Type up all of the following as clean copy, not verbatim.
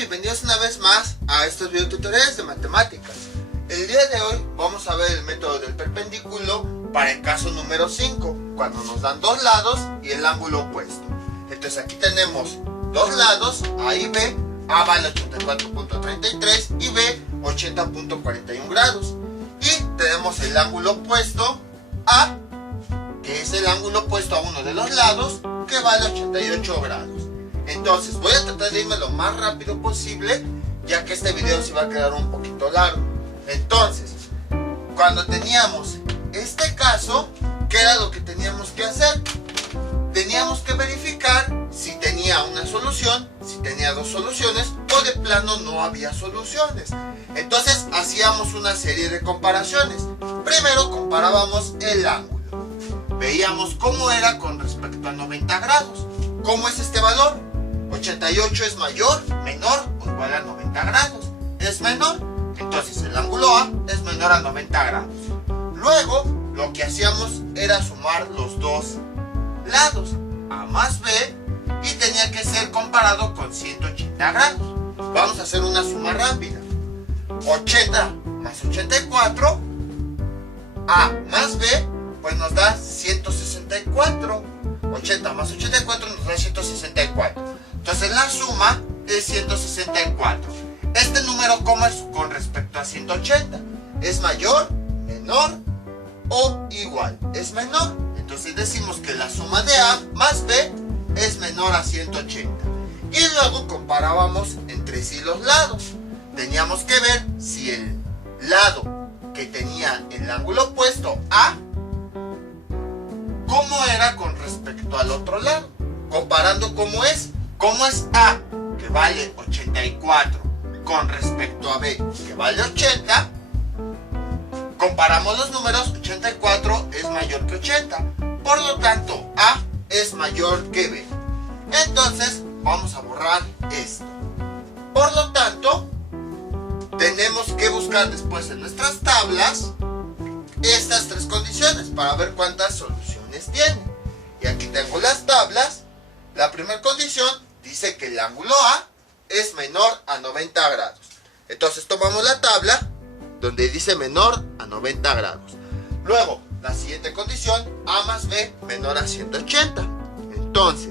bienvenidos una vez más a estos videotutoriales de matemáticas. El día de hoy vamos a ver el método del perpendiculo para el caso número 5, cuando nos dan dos lados y el ángulo opuesto. Entonces aquí tenemos dos lados, A y B, A vale 84.33 y B 80.41 grados. Y tenemos el ángulo opuesto A, que es el ángulo opuesto a uno de los lados, que vale 88 grados. Entonces voy a tratar de irme lo más rápido posible, ya que este video se va a quedar un poquito largo. Entonces, cuando teníamos este caso, ¿qué era lo que teníamos que hacer? Teníamos que verificar si tenía una solución, si tenía dos soluciones o de plano no había soluciones. Entonces hacíamos una serie de comparaciones. Primero comparábamos el ángulo. Veíamos cómo era con respecto a 90 grados. ¿Cómo es este valor? 88 es mayor, menor o igual a 90 grados. ¿Es menor? Entonces el ángulo A es menor a 90 grados. Luego lo que hacíamos era sumar los dos lados, A más B, y tenía que ser comparado con 180 grados. Vamos a hacer una suma rápida. 80 más 84, A más B, pues nos da 164. 80 más 84 nos da 164. Entonces la suma es 164. Este número, ¿cómo es con respecto a 180? ¿Es mayor, menor o igual? Es menor. Entonces decimos que la suma de A más B es menor a 180. Y luego comparábamos entre sí los lados. Teníamos que ver si el lado que tenía el ángulo opuesto A, cómo era con respecto al otro lado. Comparando cómo es A, que vale 84, con respecto a B, que vale 80. Comparamos los números, 84 es mayor que 80. Por lo tanto, A es mayor que B. Entonces, vamos a borrar esto. Por lo tanto, tenemos que buscar después en nuestras tablas estas tres condiciones para ver cuántas soluciones tiene. Y aquí tengo las tablas. La primera condición dice que el ángulo A es menor a 90 grados. Entonces tomamos la tabla donde dice menor a 90 grados. Luego, la siguiente condición, A más B menor a 180. Entonces,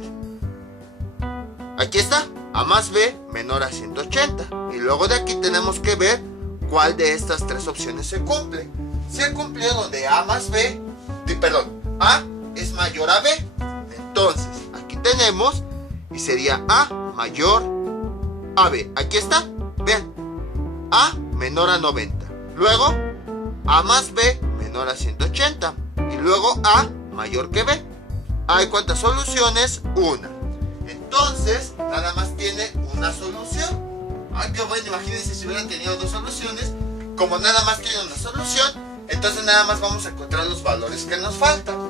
aquí está, A más B menor a 180. Y luego de aquí tenemos que ver cuál de estas tres opciones se cumple. Se cumplió donde A más B, A es mayor a B. Entonces, aquí tenemos y sería A mayor a B. Aquí está, vean, A menor a 90. Luego, A más B menor a 180. Y luego A mayor que B. ¿Hay cuántas soluciones? Una. Entonces, nada más tiene una solución. Ay, qué bueno, imagínense si hubieran tenido dos soluciones. Como nada más tiene una solución, entonces nada más vamos a encontrar los valores que nos faltan.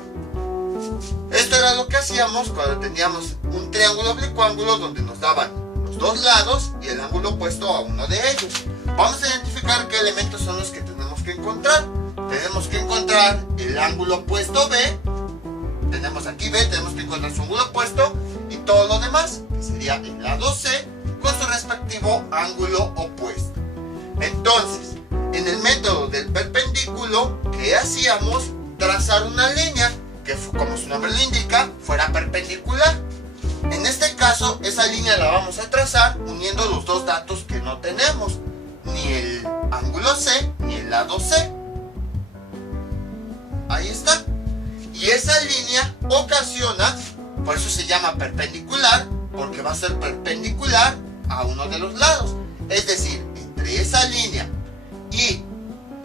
Esto era lo que hacíamos cuando teníamos un triángulo oblicuángulo donde nos daban los dos lados y el ángulo opuesto a uno de ellos. Vamos a identificar qué elementos son los que tenemos que encontrar. Tenemos que encontrar el ángulo opuesto B. Tenemos aquí B, tenemos que encontrar su ángulo opuesto y todo lo demás, que sería el lado C con su respectivo ángulo opuesto. Entonces, en el método del perpendiculo, ¿qué hacíamos? Trazar una línea que, como su nombre le indica, fuera perpendicular. En este caso, esa línea la vamos a trazar uniendo los dos datos que no tenemos, ni el ángulo C ni el lado C. Ahí está. Y esa línea ocasiona, por eso se llama perpendicular, porque va a ser perpendicular a uno de los lados. Es decir, entre esa línea y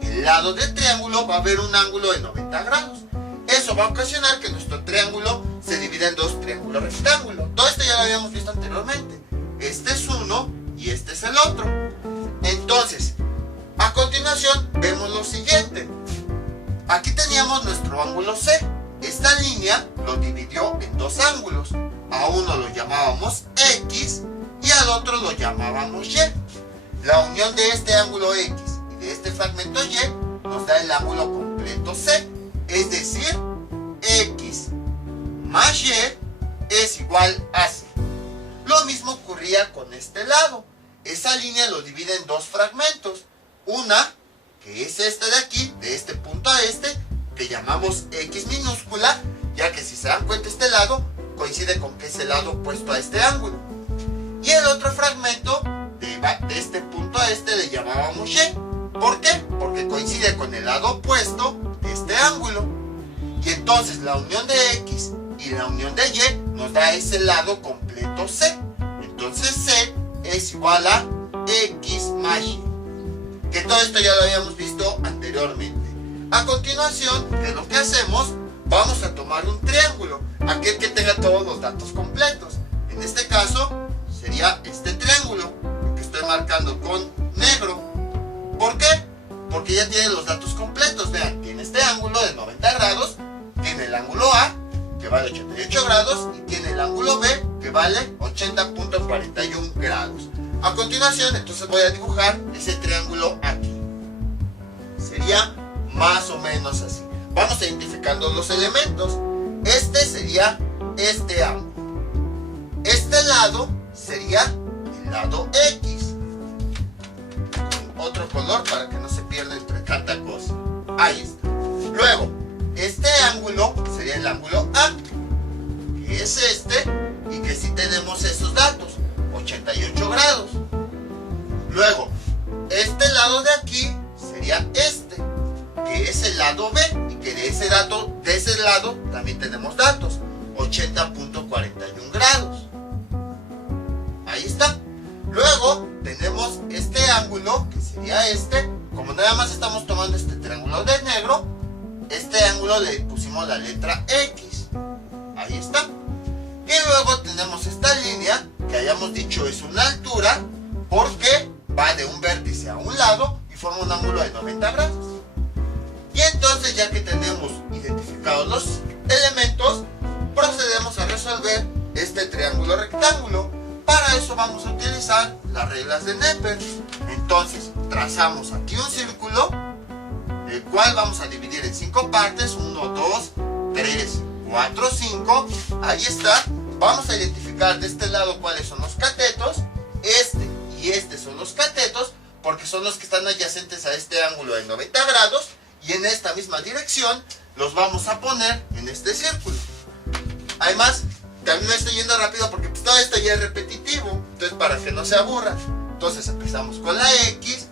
el lado del triángulo va a haber un ángulo de 90 grados. Eso va a ocasionar que nuestro triángulo se divida en dos triángulos rectángulos. Todo esto ya lo habíamos visto anteriormente. Este es uno y este es el otro. Entonces, a continuación vemos lo siguiente. Aquí teníamos nuestro ángulo C. Esta línea lo dividió en dos ángulos. A uno lo llamábamos X y al otro lo llamábamos Y. La unión de este ángulo X y de este fragmento Y nos da el ángulo completo C. Es decir, X más Y es igual a C. Lo mismo ocurría con este lado. esa línea lo divide en dos fragmentos. Una, que es esta de aquí, de este punto a este, que llamamos X minúscula, ya que si se dan cuenta este lado coincide con que es el lado opuesto a este ángulo. Y el otro fragmento, de este punto a este, le llamábamos Y. ¿Por qué? Porque coincide con el lado opuesto de este ángulo. Y entonces la unión de X y la unión de Y nos da ese lado completo C. Entonces C es igual a X más Y. Que todo esto ya lo habíamos visto anteriormente. A continuación, ¿qué es lo que hacemos? Vamos a tomar un triángulo, aquel que tenga todos los datos completos. En este caso sería este triángulo que estoy marcando con negro. ¿Por qué? Porque ya tiene los datos completos. Vean, tiene este ángulo de 90 grados, tiene el ángulo A que vale 88 grados y tiene el ángulo B que vale 80.41 grados. A continuación, entonces voy a dibujar ese triángulo aquí. Sería más o menos así. Vamos identificando los elementos. Este sería este ángulo. Este lado sería el lado X. Con otro color para que no se pierda entre tanta cosa. Ahí está. Luego, este ángulo sería el ángulo A, que es este, y que sí tenemos esos datos, 88 grados. Luego, este lado de aquí sería este, que es el lado B, y que de ese lado también tenemos datos, 80.41 grados. Ahí está. Luego tenemos este ángulo, que sería este. Como nada más estamos tomando este triángulo de negro, este ángulo le pusimos la letra X. Ahí está. Y luego tenemos esta línea, que hayamos dicho es una altura, porque va de un vértice a un lado y forma un ángulo de 90 grados. Y entonces, ya que tenemos identificados los elementos, procedemos a resolver este triángulo rectángulo. Para eso vamos a utilizar las reglas de Neper. Entonces, trazamos aquí un círculo, el cual vamos a dividir en 5 partes, 1, 2, 3, 4, 5, ahí está. Vamos a identificar de este lado cuáles son los catetos, este y este son los catetos, porque son los que están adyacentes a este ángulo de 90 grados, y en esta misma dirección los vamos a poner en este círculo. Además, también me estoy yendo rápido porque pues, todo esto ya es repetitivo, entonces para que no se aburran. Entonces empezamos con la X,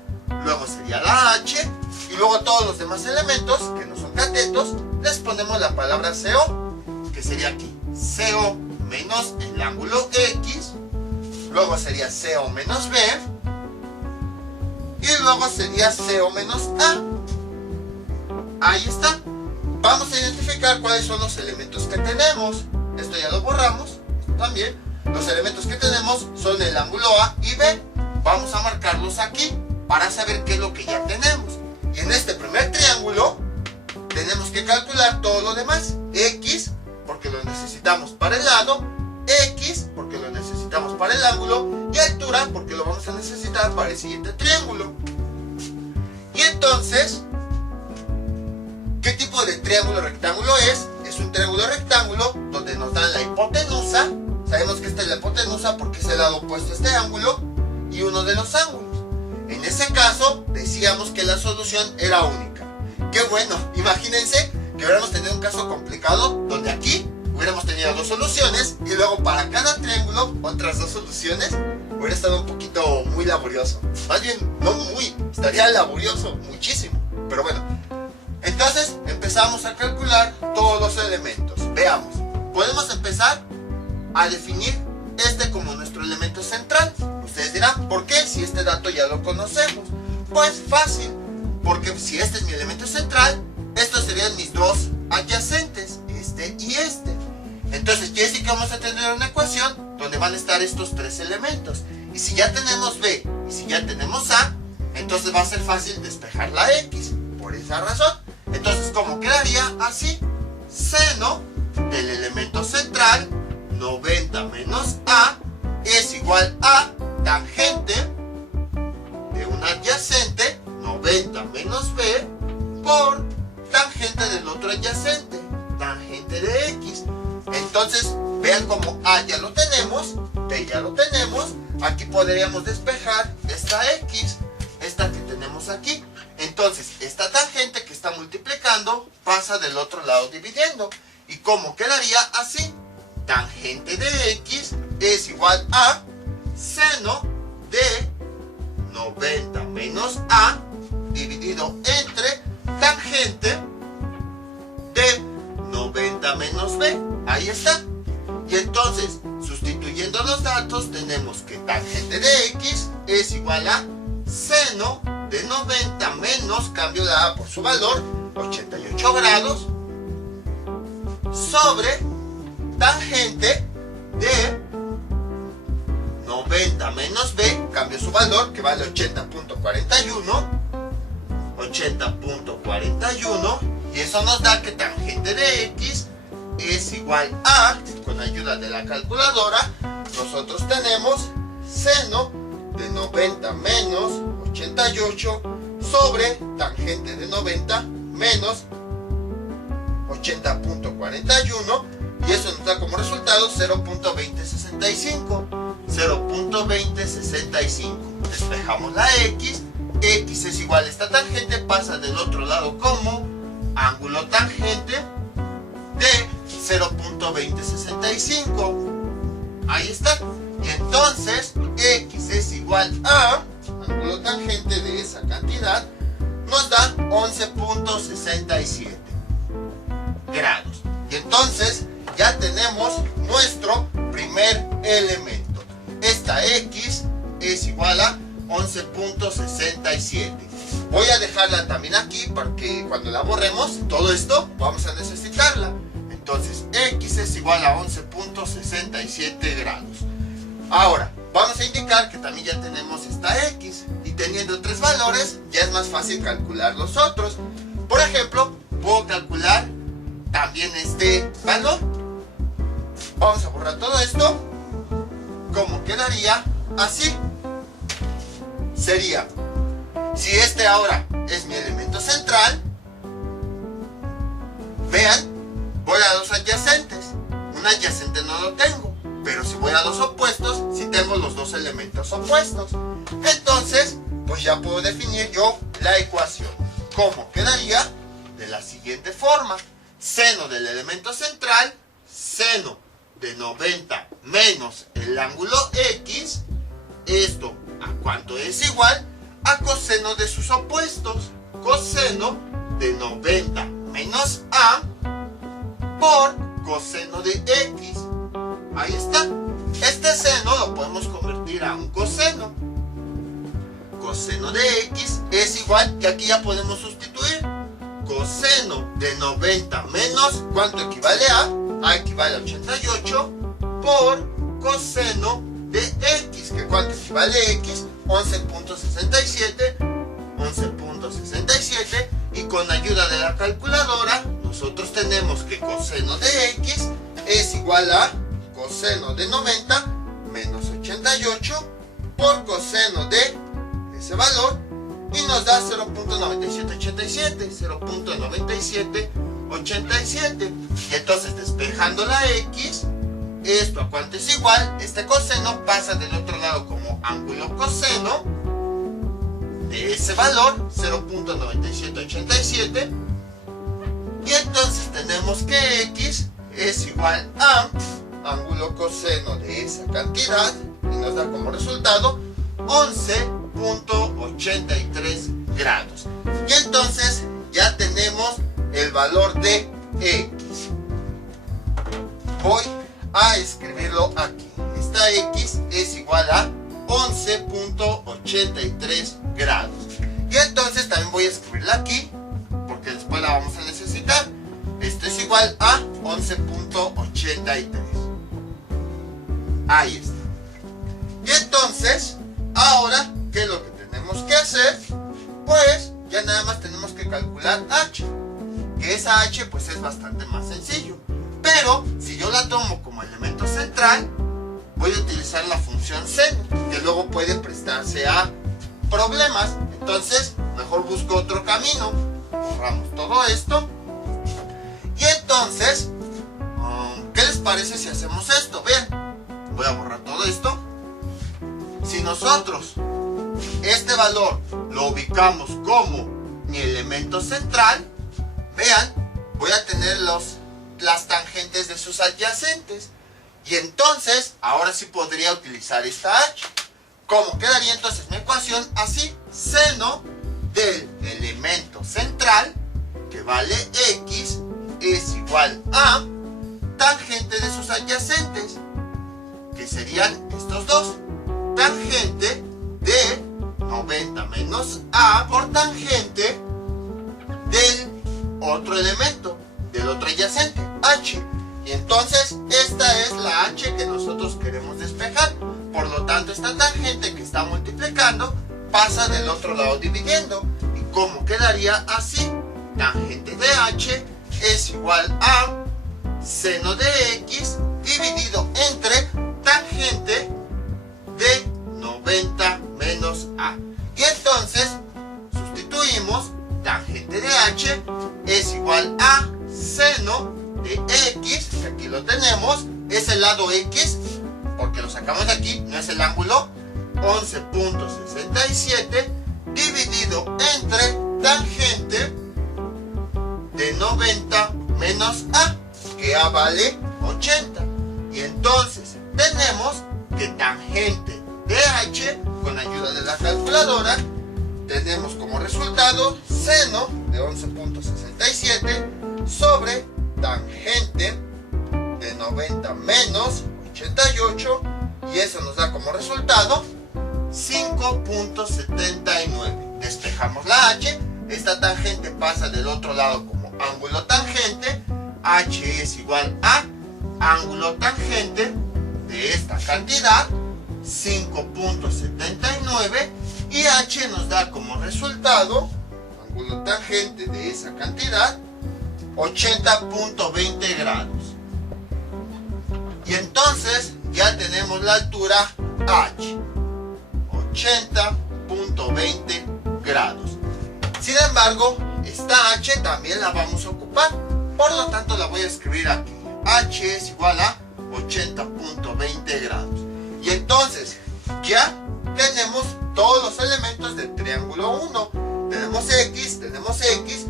luego sería la H, y luego todos los demás elementos, que no son catetos, les ponemos la palabra CO, que sería aquí, CO menos el ángulo X, luego sería CO menos B, y luego sería CO menos A. Ahí está. Vamos a identificar cuáles son los elementos que tenemos. Esto ya lo borramos, esto también. Los elementos que tenemos son el ángulo A y B. Vamos a marcarlos aquí para saber qué es lo que ya tenemos. Y en este primer triángulo tenemos que calcular todo lo demás. X, porque lo necesitamos para el lado. X, porque lo necesitamos para el ángulo. Y altura, porque lo vamos a necesitar para el siguiente triángulo. Y entonces, ¿qué tipo de triángulo rectángulo es? Es un triángulo rectángulo donde nos dan la hipotenusa. Sabemos que esta es la hipotenusa porque es el lado opuesto a este ángulo y uno de los ángulos. En ese caso, decíamos que la solución era única. ¡Qué bueno! Imagínense que hubiéramos tenido un caso complicado donde aquí hubiéramos tenido dos soluciones y luego para cada triángulo otras dos soluciones. Hubiera estado un poquito muy laborioso. Más bien, no muy, estaría laborioso muchísimo. Pero bueno, entonces empezamos a calcular todos los elementos. Veamos, podemos empezar a definir este como nuestro elemento central. Ustedes dirán, ¿por qué? Si este dato ya lo conocemos. Pues fácil, porque si este es mi elemento central, estos serían mis dos adyacentes, este y este. Entonces quiere decir que vamos a tener una ecuación donde van a estar estos tres elementos. Y si ya tenemos B y si ya tenemos A, entonces va a ser fácil despejar la X. Por esa razón. Entonces, ¿cómo quedaría? Así. Seno del elemento central, 90 menos A, es igual a tangente de un adyacente, 90 menos B, por tangente del otro adyacente, tangente de X. Entonces, vean como A ya lo tenemos, B ya lo tenemos. Aquí podríamos despejar entonces esta tangente que está multiplicando pasa del otro lado dividiendo. ¿Y cómo quedaría? Así. Tangente de x es igual a seno de 90 menos a dividido entre tangente de 90 menos b. Ahí está. Y entonces, sustituyendo los datos, tenemos que tangente de x es igual a seno de 90 menos, cambio la a por su valor, 88 grados, sobre tangente de 90 menos b, cambio su valor, que vale 80.41, y eso nos da que tangente de x es igual a, con ayuda de la calculadora, nosotros tenemos seno de 90 menos 88 sobre tangente de 90 menos 80.41, y eso nos da como resultado 0.2065. 0.2065. Despejamos la x es igual a esta tangente, pasa del otro lado como ángulo tangente de 0.2065. Ahí está. Y entonces x es igual a ángulo tangente de esa cantidad, nos da 11.67 grados. Y entonces ya tenemos nuestro primer elemento. Esta x es igual a 11.67. Voy a dejarla también aquí porque cuando la borremos todo esto vamos a necesitarla. Entonces x es igual a 11.67 grados. Ahora vamos a indicar que también ya tenemos esta x, y teniendo tres valores ya es más fácil calcular los otros. Por ejemplo, puedo calcular también este valor. Vamos a borrar todo esto. ¿Cómo quedaría? Así. Sería, si este ahora es mi elemento central, vean, voy a los adyacentes. Un adyacente no lo tengo, pero si voy a los opuestos, sí tengo los dos elementos opuestos. Entonces, pues ya puedo definir yo la ecuación. ¿Cómo quedaría? De la siguiente forma. Seno del elemento central, seno de 90 menos el ángulo x, esto a cuánto es igual a coseno de sus opuestos, coseno de 90 menos a por coseno de x. Ahí está. Este seno lo podemos convertir a un coseno. Coseno de x es igual, que aquí ya podemos sustituir, coseno de 90 menos, ¿cuánto equivale a? A equivale a 88 por coseno de x, que ¿cuánto equivale a x? 11.67, 11.67, y con ayuda de la calculadora nosotros tenemos que coseno de x es igual a coseno de 90 menos 88 por coseno de ese valor, y nos da 0.9787, 0.9787. Y entonces, despejando la x, esto a cuánto es igual, este coseno pasa del otro lado como ángulo coseno de ese valor, 0.9787, y entonces tenemos que x es igual a ángulo coseno de esa cantidad, y nos da como resultado 11.83 grados. Y entonces ya tenemos el valor de x. Voy a escribirlo aquí. Esta x es igual a 11.83 grados. Y entonces también voy a escribirla aquí, porque después la vamos a necesitar. Esto es igual a 11.83. Ahí está. Y entonces, ahora, ¿qué es lo que tenemos que hacer? Pues ya nada más tenemos que calcular h. Que esa h pues es bastante más sencillo. Pero si yo la tomo como elemento central, voy a utilizar la función seno, que luego puede prestarse a problemas. Entonces, mejor busco otro camino. Borramos todo esto. Y entonces, ¿qué les parece si hacemos esto? Vean, voy a borrar todo esto. Si nosotros este valor lo ubicamos como mi elemento central, vean, voy a tener las tangentes de sus adyacentes. Y entonces, ahora sí podría utilizar esta h. ¿Cómo quedaría entonces mi ecuación? Así, seno del elemento central, que vale x, es igual a tangente de sus adyacentes, que serían estos dos. Tangente de 90 menos a por tangente del otro elemento, del otro adyacente, h. Y entonces esta es la h que nosotros queremos despejar. Por lo tanto, esta tangente que está multiplicando pasa del otro lado dividiendo. ¿Y cómo quedaría? Así. Tangente de h es igual a seno de x dividido entre tangente de 90 menos a. Y entonces sustituimos tangente de h es igual a seno de x, que aquí lo tenemos, es el lado x, porque lo sacamos de aquí, no es el ángulo, 11.67 dividido entre tangente de 90 menos a, que a vale 80. Y entonces tenemos que tangente de h, con ayuda de la calculadora, tenemos como resultado seno de 11.67 sobre tangente de 90 menos 88, y eso nos da como resultado 5.79. Despejamos la h, esta tangente pasa del otro lado como ángulo tangente, h es igual a ángulo tangente de esta cantidad, 5.79, y h nos da como resultado, ángulo tangente de esa cantidad, 80.20 grados. Y entonces ya tenemos la altura h, 80.20 grados. Sin embargo, esta h también la vamos a ocupar, por lo tanto la voy a escribir aquí. H es igual a 80.20 grados. Y entonces ya tenemos todos los elementos del triángulo 1. Tenemos x y tenemos h.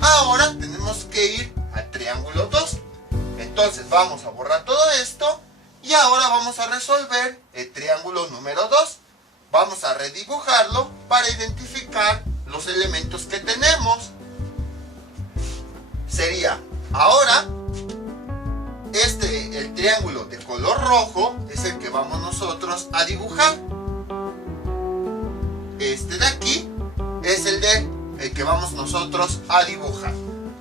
Ahora tenemos que ir al triángulo 2. Entonces vamos a borrar todo esto y ahora vamos a resolver el triángulo número 2. Vamos a redibujarlo para identificar los elementos que tenemos. Sería ahora el triángulo de color rojo es el que vamos nosotros a dibujar. Este de aquí es el que vamos nosotros a dibujar.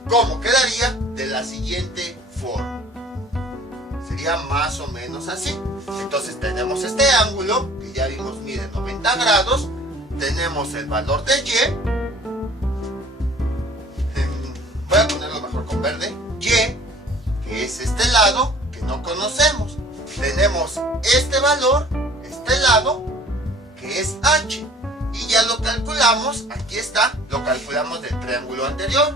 ¿Cómo quedaría? De la siguiente forma. Sería más o menos así. Entonces tenemos este ángulo que ya vimos mide 90 grados. Tenemos el valor de y. Voy a ponerlo mejor con verde. Y, que es este lado que no conocemos. Tenemos este valor, este lado, que es h. Y ya lo calculamos, aquí está, lo calculamos del triángulo anterior.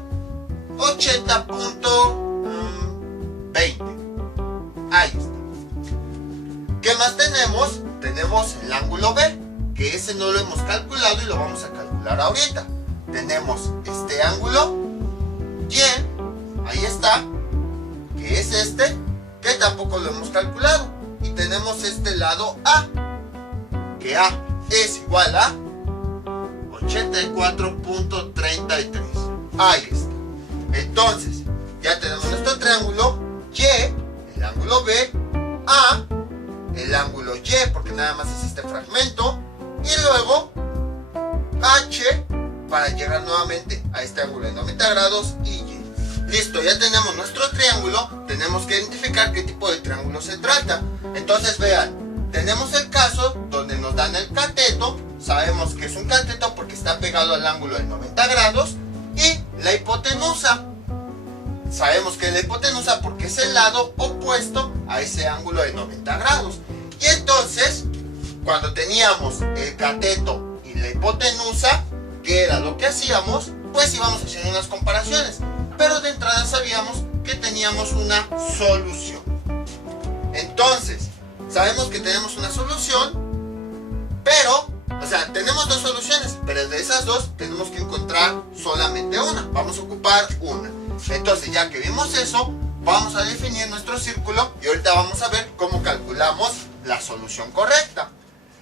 80.20. Ahí está. ¿Qué más tenemos? Tenemos el ángulo B, que ese no lo hemos calculado y lo vamos a calcular ahorita. Tenemos este ángulo Y, ahí está, que es este, que tampoco lo hemos calculado. Y tenemos este lado A, que A es igual a 84.33. Ahí está. Entonces, ya tenemos nuestro triángulo Y, el ángulo B, A, el ángulo Y, porque nada más es este fragmento, y luego H, para llegar nuevamente a este ángulo de 90 grados y Y. Listo, ya tenemos nuestro triángulo, tenemos que identificar qué tipo de triángulo se trata. Entonces vean, tenemos el caso donde nos dan el cateto, sabemos que es un cateto porque está pegado al ángulo de 90 grados, y la hipotenusa. Sabemos que es la hipotenusa porque es el lado opuesto a ese ángulo de 90 grados. Y entonces, cuando teníamos el cateto y la hipotenusa, ¿qué era lo que hacíamos? Pues íbamos haciendo unas comparaciones. Pero de entrada sabíamos que teníamos una solución. Entonces, sabemos que tenemos una solución, pero O sea, tenemos dos soluciones, pero de esas dos tenemos que encontrar solamente una. Vamos a ocupar una. Entonces, ya que vimos eso, vamos a definir nuestro círculo y ahorita vamos a ver cómo calculamos la solución correcta.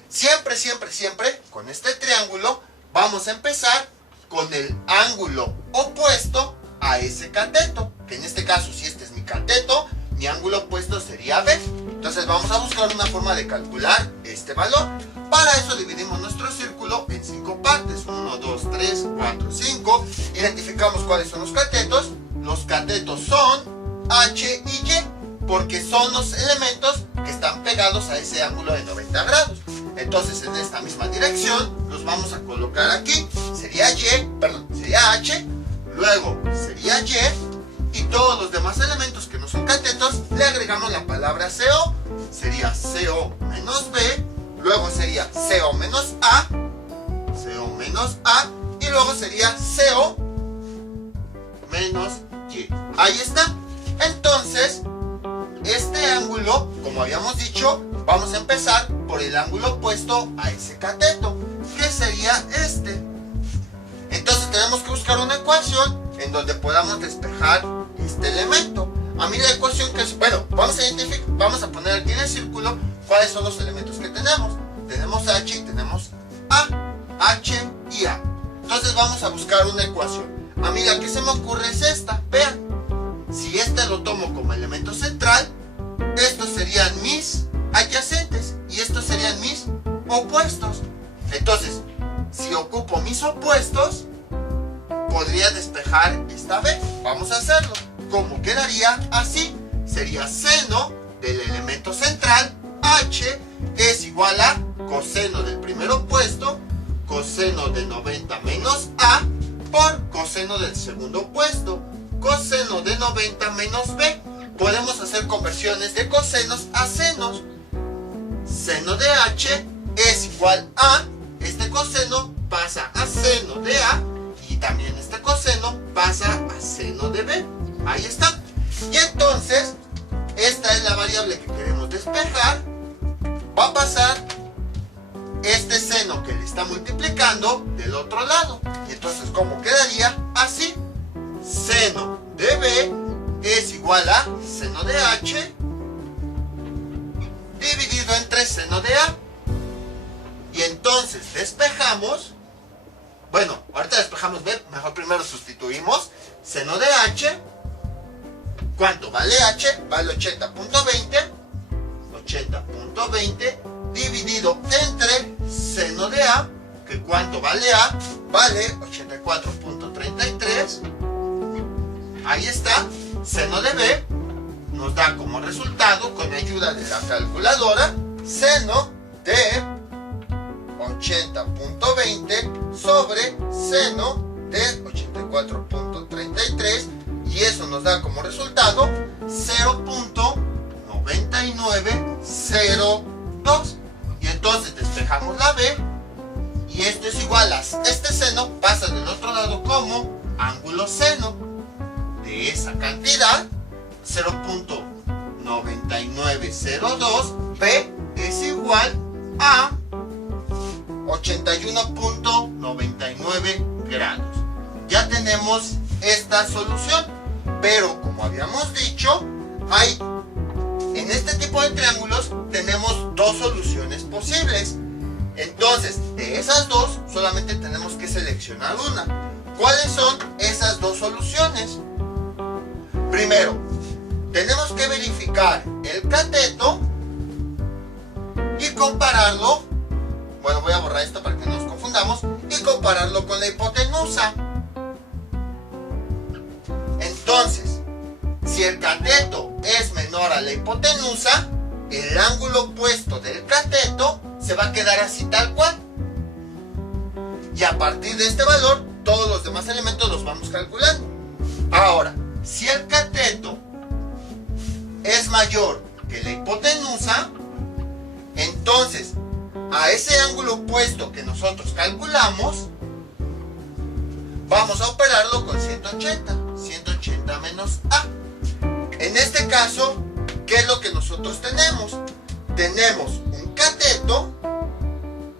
Siempre, siempre, siempre, con este triángulo, vamos a empezar con el ángulo opuesto a ese cateto. Que en este caso, si este es mi cateto, mi ángulo opuesto sería B. Entonces vamos a buscar una forma de calcular este valor. Para eso dividimos nuestro círculo en 5 partes. 1, 2, 3, 4, 5. Identificamos cuáles son los catetos. Los catetos son H y Y, porque son los elementos que están pegados a ese ángulo de 90 grados. Entonces en esta misma dirección los vamos a colocar aquí. Sería H, luego sería Y, y todos los demás elementos que no son catetos le agregamos la palabra CO. Sería CO menos B, luego sería CO menos A, y luego sería CO menos Y. Ahí está. Entonces, este ángulo, como habíamos dicho, vamos a empezar por el ángulo opuesto a ese cateto, que sería este. Entonces tenemos que buscar una ecuación en donde podamos despejar este elemento. A mí la ecuación que es, bueno, vamos a poner aquí en el círculo cuáles son los elementos que tenemos. Tenemos H y tenemos A. H y A. Entonces vamos a buscar una ecuación. A mí la que se me ocurre es esta. Vean, si este lo tomo como elemento central, estos serían mis adyacentes y estos serían mis opuestos. Entonces, si ocupo mis opuestos, podría despejar esta B. Vamos a hacerlo. ¿Cómo quedaría? Así. Sería seno del elemento central, H, es igual a coseno del primer opuesto, coseno de 90 menos A, por coseno del segundo opuesto, coseno de 90 menos B. Podemos hacer conversiones de cosenos a senos. Seno de H es igual a, este coseno pasa a seno de A, y también este coseno pasa a seno de B. Ahí está. Y entonces, esta es la variable que queremos despejar. Va a pasar este seno que le está multiplicando del otro lado. Y entonces, ¿cómo quedaría? Así. Seno de B es igual a seno de H dividido entre seno de A. Y entonces despejamos. Bueno, ahorita despejamos B, mejor primero sustituimos. Seno de H, ¿cuánto vale H? Vale 80.20 dividido entre seno de A, que ¿cuánto vale A? Vale 84.33. Ahí está. Seno de B nos da como resultado, con ayuda de la calculadora, seno de 80.20 sobre seno de 84.33, y eso nos da como resultado 0.9902. Y entonces despejamos la B, y esto es igual a este seno pasa del otro lado como ángulo seno de esa cantidad, 0.9902. B es igual a 81.99 grados. Ya tenemos esta solución, pero como habíamos dicho, en este tipo de triángulos tenemos dos soluciones posibles. Entonces, de esas dos, solamente tenemos que seleccionar una. ¿Cuáles son esas dos soluciones? Primero, tenemos que verificar el cateto y compararlo. Bueno, voy a borrar esto para que no nos confundamos. Y compararlo con la hipotenusa. Entonces, si el cateto es menor a la hipotenusa, el ángulo opuesto del cateto se va a quedar así tal cual. Y a partir de este valor, todos los demás elementos los vamos calculando. Ahora, si el cateto es mayor que la hipotenusa, entonces a ese ángulo opuesto que nosotros calculamos, vamos a operarlo con 180 menos A. En este caso, ¿qué es lo que nosotros tenemos? Tenemos un cateto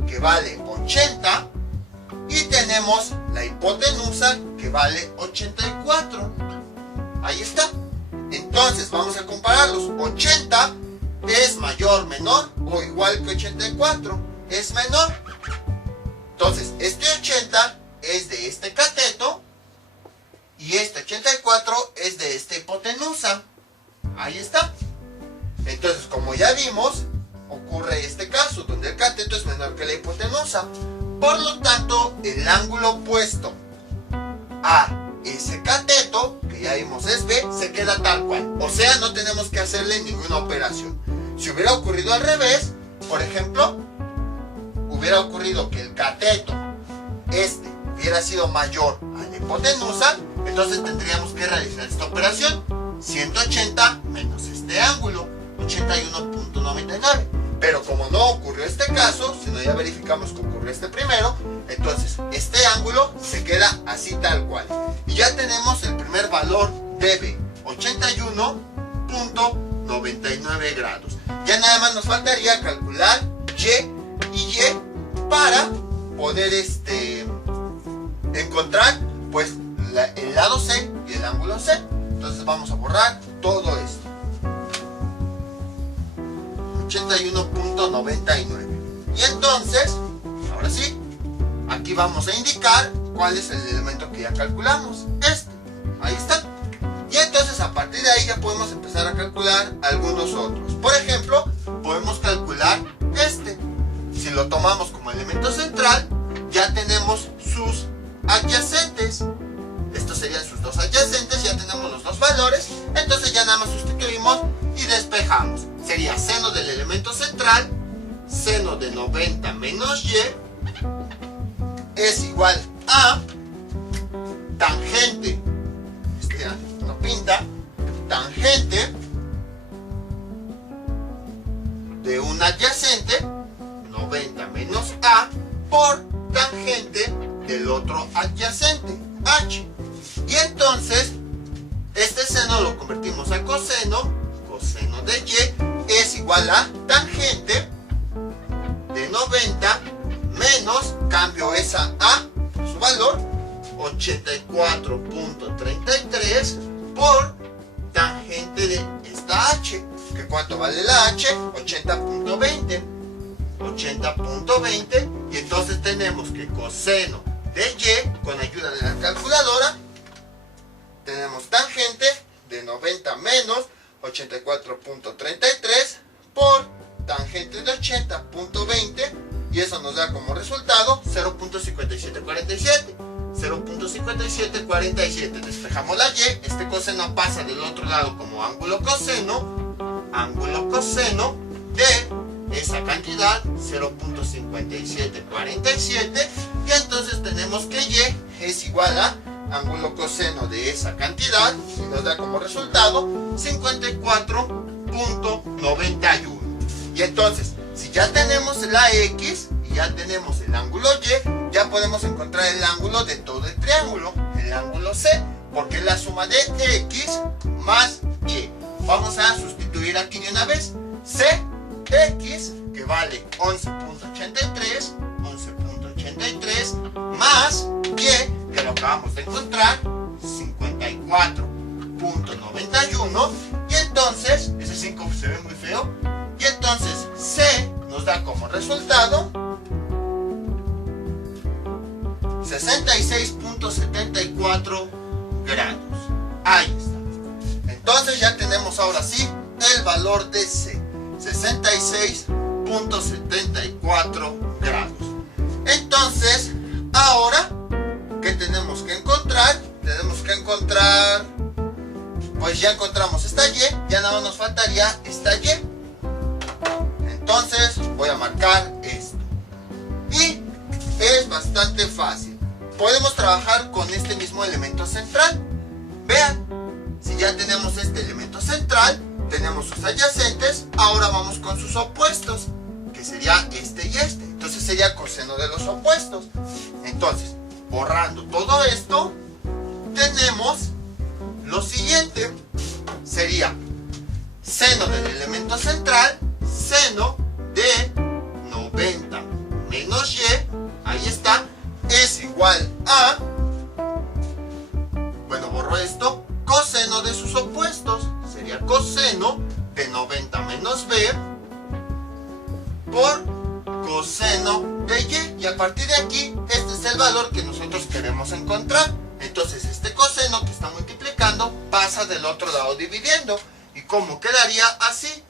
que vale 80 y tenemos la hipotenusa que vale 84. Ahí está. Entonces vamos a compararlos. 80 es mayor, menor o igual que 84. Es menor. Entonces este 80 es de este cateto y este 84 es de esta hipotenusa. Ahí está. Entonces, como ya vimos, ocurre este caso donde el cateto es menor que la hipotenusa. Por lo tanto, el ángulo opuesto a ese cateto, que ya vimos es B, se queda tal cual. O sea, no tenemos que hacerle ninguna operación. Si hubiera ocurrido al revés, por ejemplo, hubiera ocurrido que el cateto hubiera sido mayor a la hipotenusa, entonces tendríamos que realizar esta operación. 180 menos este ángulo, 81.99. Pero como no ocurrió este caso, sino ya verificamos que ocurrió este primero, entonces este ángulo se queda así tal cual. Y ya tenemos el primer valor de B, 81.99 grados. Ya nada más nos faltaría calcular Y y Y para poder encontrar pues el lado C y el ángulo C. Entonces vamos a borrar todo esto. 81.99. Y entonces, ahora sí, aquí vamos a indicar cuál es el elemento que ya calculamos. Ahí está. Y entonces a partir de ahí ya podemos empezar a calcular algunos otros. Por ejemplo, podemos calcular Si lo tomamos como elemento central, ya tenemos sus adyacentes. Estos serían sus dos adyacentes, ya tenemos los dos valores. Entonces ya nada más sustituimos y despejamos. Sería seno del elemento central, seno de 90 menos Y es igual a tangente, no pinta, tangente de un adyacente, 90 menos A, por tangente del otro adyacente, H. Y entonces, este seno lo convertimos a coseno, coseno de Y es igual a tangente de 90 menos, cambio esa A, su valor, 84.33 por tangente de esta H. ¿Que cuánto vale la H? 80.20. 80.20. Y entonces tenemos que coseno de Y, con ayuda de la calculadora, tenemos tangente de 90 menos 84.33 por tangente de 80.20, y eso nos da como resultado 0.5747. 0.5747. Despejamos la Y, este coseno pasa del otro lado como ángulo coseno de esa cantidad, 0.5747, y entonces tenemos que Y es igual a ángulo coseno de esa cantidad, y nos da como resultado 54.91. Y entonces, si ya tenemos la X y ya tenemos el ángulo Y, ya podemos encontrar el ángulo de todo el triángulo, el ángulo C, porque es la suma de X más Y. Vamos a sustituir aquí de una vez. X, que vale 11.83, más Y, que lo acabamos de encontrar, 54.91, y entonces, ese 5 se ve muy feo, y entonces C nos da como resultado 66.74 grados. Ahí está. Entonces ya tenemos ahora sí el valor de C, 66.74 grados. Entonces, ahora, ¿qué tenemos que encontrar? Tenemos que encontrar, pues ya encontramos esta Y, ya nada más nos faltaría esta Y. Entonces, voy a marcar esto. Y es bastante fácil. Podemos trabajar con este mismo elemento central. Vean, si ya tenemos este elemento central, tenemos sus adyacentes, ahora vamos con sus opuestos, que sería este y este. Entonces sería coseno de los opuestos. Entonces, borrando todo esto, tenemos lo siguiente. Sería seno del elemento central, seno de 90 menos Y, ahí está, es igual a, bueno, borro esto, coseno de sus opuestos, sería coseno de 90 menos b por coseno de y. Y a partir de aquí, este es el valor que nosotros queremos encontrar. Entonces este coseno que está multiplicando pasa del otro lado dividiendo. ¿Y cómo quedaría así?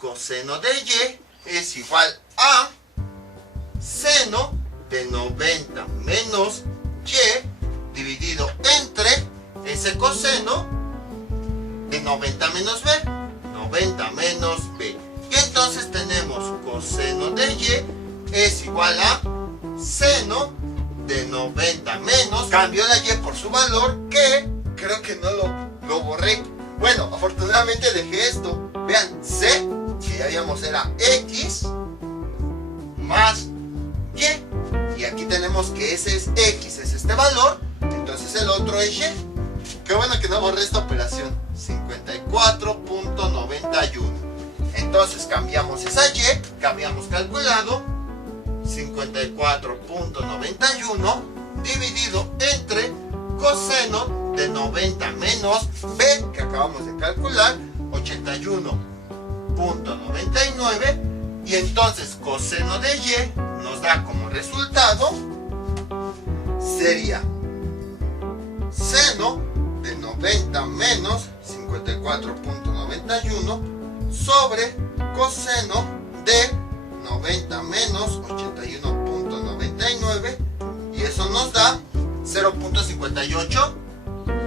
Coseno de y es igual a seno de 90 menos y dividido entre ese coseno de 90 menos b. 90 menos b. Y entonces tenemos coseno de y es igual a seno de 90 menos, cambio la y por su valor, que creo que no lo borré. Bueno, afortunadamente dejé esto. Vean, c, que ya habíamos, era x más y. Y aquí tenemos que ese es x, es este valor. Entonces el otro es y. Qué bueno que no borré esta operación. 54.91. Entonces cambiamos esa y que habíamos calculado. 54.91 dividido entre coseno de 90 menos b, que acabamos de calcular, 81.99. Y entonces coseno de y nos da como resultado, sería seno de 90 menos 54.91 sobre coseno de 90 menos 81.99, y eso nos da 0.58,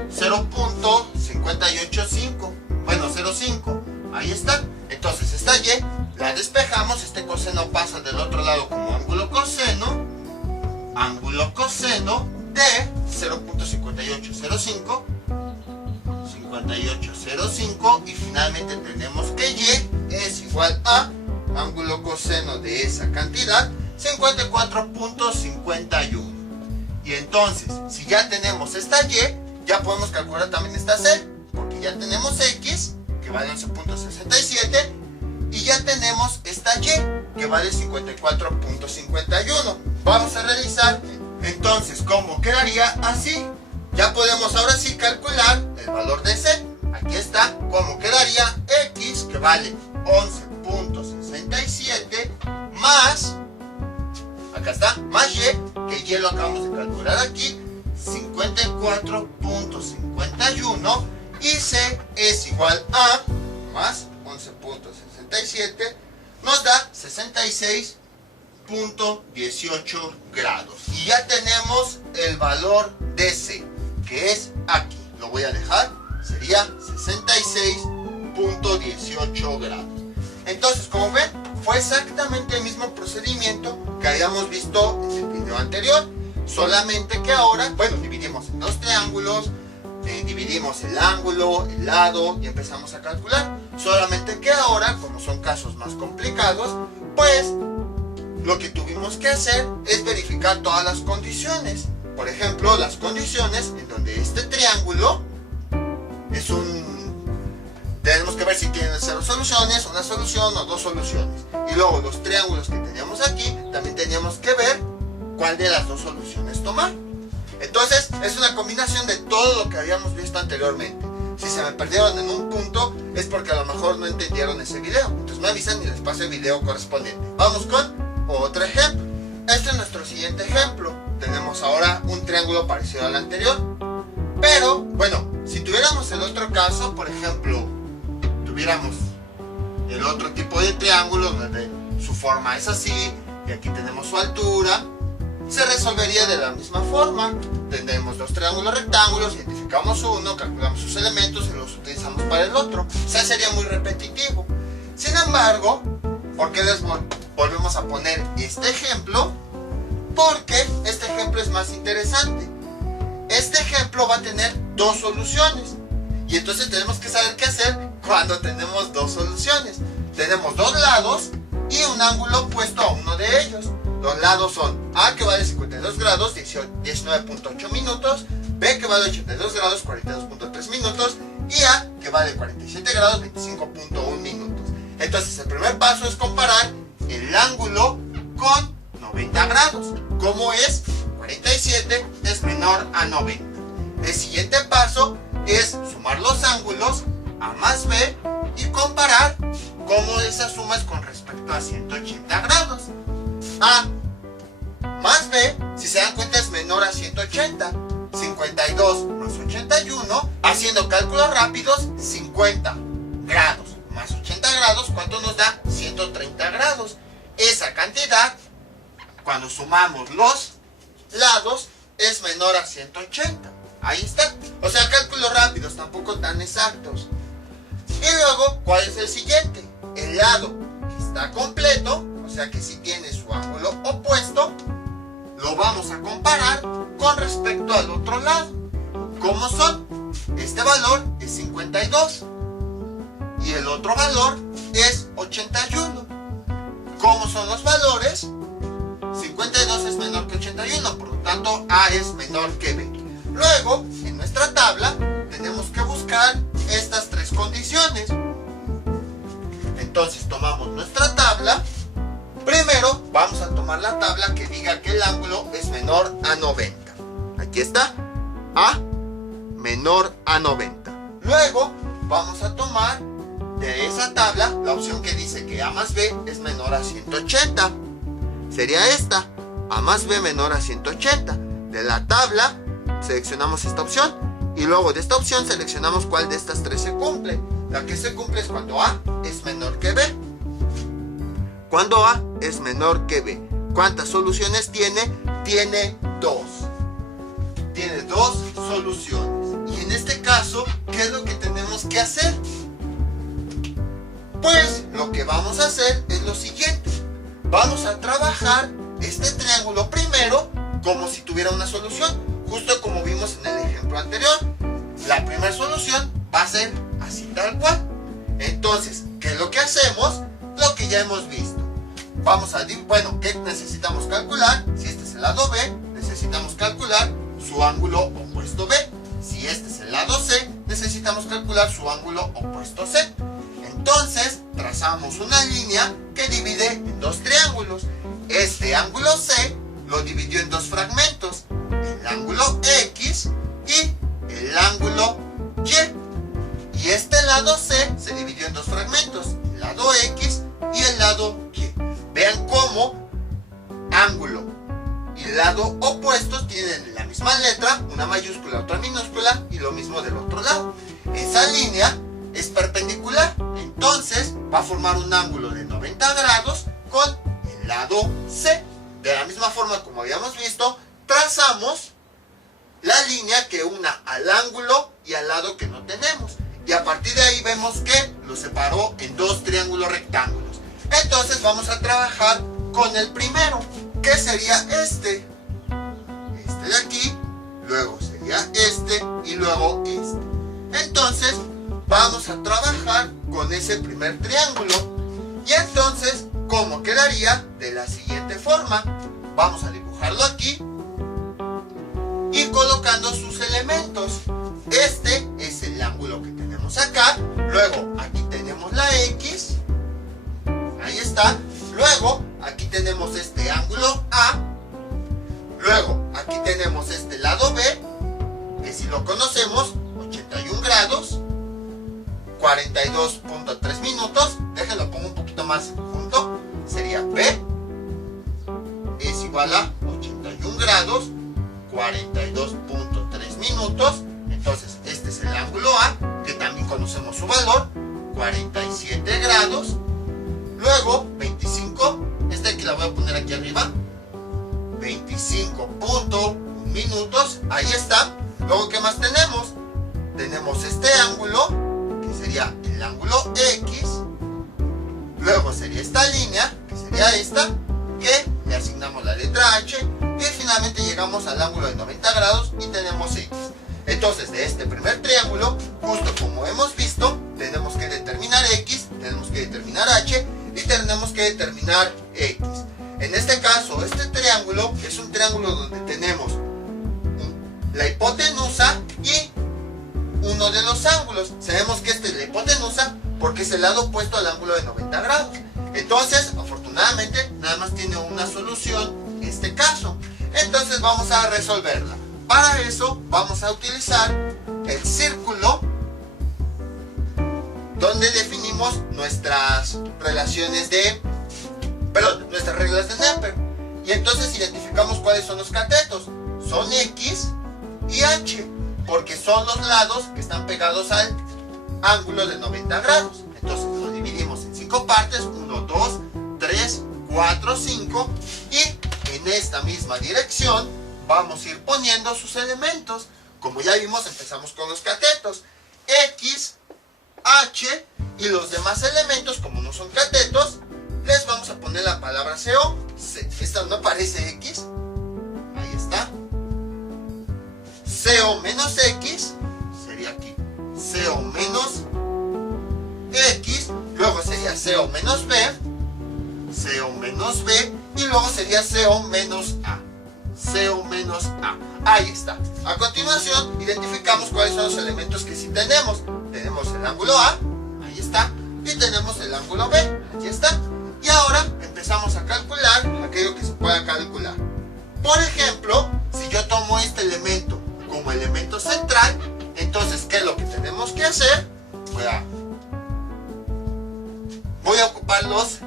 0.585, bueno, 0.5, ahí está. Entonces esta y la despejamos, este coseno pasa del otro lado como ángulo coseno de 0.5805, 5805, y finalmente tenemos que y es igual a ángulo coseno de esa cantidad, 54.51. Y entonces, si ya tenemos esta y, ya podemos calcular también esta c, porque ya tenemos x, que vale 11.67, y ya tenemos esta y, que vale 54.51. Vamos a realizar entonces cómo quedaría así. Ya podemos ahora sí calcular el valor de c. Aquí está cómo quedaría x, que vale 11.67, más, acá está, más y, que y lo acabamos de calcular aquí, 54.51, y c es igual a, más 11.67, nos da 66.18 grados. Y ya tenemos el valor de c, que es aquí. Lo voy a dejar, sería 66.18 grados. Entonces, como ven, fue exactamente el mismo procedimiento que habíamos visto en el video anterior, solamente que ahora, bueno, dividimos en dos triángulos, dividimos el ángulo, el lado, y empezamos a calcular. Solamente que ahora, como son casos más complicados, pues lo que tuvimos que hacer es verificar todas las condiciones. Por ejemplo, las condiciones en donde este triángulo es tenemos que ver si tiene 0 soluciones, una solución o dos soluciones. Y luego los triángulos que teníamos aquí, también teníamos que ver cuál de las dos soluciones tomar. Entonces, es una combinación de todo lo que habíamos visto anteriormente. Si se me perdieron en un punto, es porque a lo mejor no entendieron ese video. Entonces me avisan y les paso el video correspondiente. Vamos con otro ejemplo. Este es nuestro siguiente ejemplo. Tenemos ahora un triángulo parecido al anterior. Pero, bueno, si tuviéramos el otro caso, por ejemplo, tuviéramos el otro tipo de triángulo donde su forma es así y aquí tenemos su altura, se resolvería de la misma forma. Tendremos dos triángulos rectángulos, identificamos uno, calculamos sus elementos y los utilizamos para el otro. O sea, sería muy repetitivo. Sin embargo, ¿por qué les volvemos a poner este ejemplo? Porque este ejemplo es más interesante. Este ejemplo va a tener dos soluciones. Y entonces tenemos que saber qué hacer cuando tenemos dos soluciones. Tenemos dos lados y un ángulo opuesto a uno de ellos. Los lados son A, que vale 52 grados, 19.8 minutos, B, que vale 82 grados, 42.3 minutos, y A, que vale 47 grados, 25.1 minutos. Entonces el primer paso es comparar el ángulo con 90 grados. ¿Cómo es? 47 es menor a 90. El siguiente paso es sumar los ángulos A más B y comparar cómo esa suma es con respecto a 180 grados. A más B, si se dan cuenta, es menor a 180. 52 más 81, haciendo cálculos rápidos, 50 grados más 80 grados, ¿cuánto nos da? 130 grados. Esa cantidad, cuando sumamos los lados, es menor a 180. Ahí está. O sea, cálculos rápidos, tampoco tan exactos. Y luego, ¿cuál es el siguiente? El lado que está completo, o sea que sí tiene su ángulo opuesto, lo vamos a comparar con respecto al otro lado. ¿Cómo son? Este valor es 52 y el otro valor es 81. ¿Cómo son los valores? 52 es menor que 81, por lo tanto A es menor que B. Luego, en nuestra tabla, tenemos que buscar estas tres condiciones. Entonces tomamos nuestra tabla. Primero vamos a tomar la tabla que diga que el ángulo es menor a 90. Aquí está, A menor a 90. Luego vamos a tomar de esa tabla la opción que dice que A más B es menor a 180. Sería esta, A más B menor a 180. De la tabla seleccionamos esta opción y luego de esta opción seleccionamos cuál de estas tres se cumple. La que se cumple es cuando A es menor que B. Cuando A es menor que B. ¿Cuántas soluciones tiene? Tiene dos. Tiene dos soluciones. Y en este caso, ¿qué es lo que tenemos que hacer? Pues lo que vamos a hacer es lo siguiente. Vamos a trabajar este triángulo primero como si tuviera una solución, justo como vimos en el ejemplo anterior. La primera solución va a ser así tal cual. Entonces, ¿qué es lo que hacemos? Lo que ya hemos visto. Vamos a, bueno, ¿qué necesitamos calcular? Si este es el lado B, necesitamos calcular su ángulo opuesto B. Si este es el lado C, necesitamos calcular su ángulo opuesto C. Entonces, trazamos una línea que divide en dos triángulos. Este ángulo C lo dividió en dos fragmentos, el ángulo X y el ángulo Y. Y este lado C se dividió en dos fragmentos, el lado X y el lado Y. Vean cómo ángulo y lado opuestos tienen la misma letra, una mayúscula, otra minúscula, y lo mismo del otro lado. Esa línea es perpendicular, entonces va a formar un ángulo de 90 grados con el lado C. De la misma forma como habíamos visto, trazamos la línea que una al ángulo y al lado que no tenemos. Y a partir de ahí vemos que lo separó en dos triángulos rectángulos. Entonces vamos a trabajar con el primero, que sería este. Este de aquí, luego sería este y luego este. Entonces vamos a trabajar con ese primer triángulo. Y entonces, ¿cómo quedaría? De la siguiente forma. Vamos a dibujarlo aquí y colocando sus elementos. Este es el ángulo que tenemos acá. Luego aquí tenemos la X. Ahí está. Luego aquí tenemos este ángulo A. Luego aquí tenemos este lado B, que si lo conocemos, 81 grados, 42.3 minutos. Déjenlo, pongo un poquito más junto. Sería B es igual a 81 grados, 42.3 minutos. Entonces este es el ángulo A, que también conocemos su valor, 47 grados. Luego 25, que la voy a poner aquí arriba, 25.1 minutos. Ahí está. Luego, ¿qué más tenemos? Tenemos este ángulo, que sería el ángulo X. Luego sería esta línea, que sería esta, que le asignamos la letra H. Y finalmente llegamos al ángulo de 90 grados y tenemos X. Entonces, de este primer triángulo, justo como hemos visto, tenemos que determinar X, tenemos que determinar H y tenemos que determinar X. En este caso, este triángulo es un triángulo donde tenemos la hipotenusa y uno de los ángulos. Sabemos que este es la hipotenusa porque es el lado opuesto al ángulo de 90 grados. Entonces, afortunadamente, afortunadamente nada más tiene una solución este caso. Entonces vamos a resolverla. Para eso vamos a utilizar el círculo donde definimos nuestras relaciones nuestras reglas de Neper. Y entonces identificamos cuáles son los catetos. Son X y H, porque son los lados que están pegados al ángulo de 90 grados. Entonces lo dividimos en 5 partes, 1, 2, 3, 4, 5, y en esta misma dirección vamos a ir poniendo sus elementos. Como ya vimos, empezamos con los catetos, X, H, y los demás elementos, como no son catetos, les vamos a poner la palabra CO. Esta no aparece X, ahí está. CO menos X sería aquí, CO menos X, luego sería CO menos B, CO menos B, y luego sería CO menos A, CO menos A. Ahí está. A continuación identificamos cuáles son los elementos que sí tenemos. Tenemos el ángulo A, ahí está, y tenemos el ángulo B, aquí está. Y ahora empezamos a calcular aquello que se pueda calcular. Por ejemplo, si yo tomo este elemento como elemento central, entonces, ¿qué es lo que tenemos que hacer? Voy a ocupar los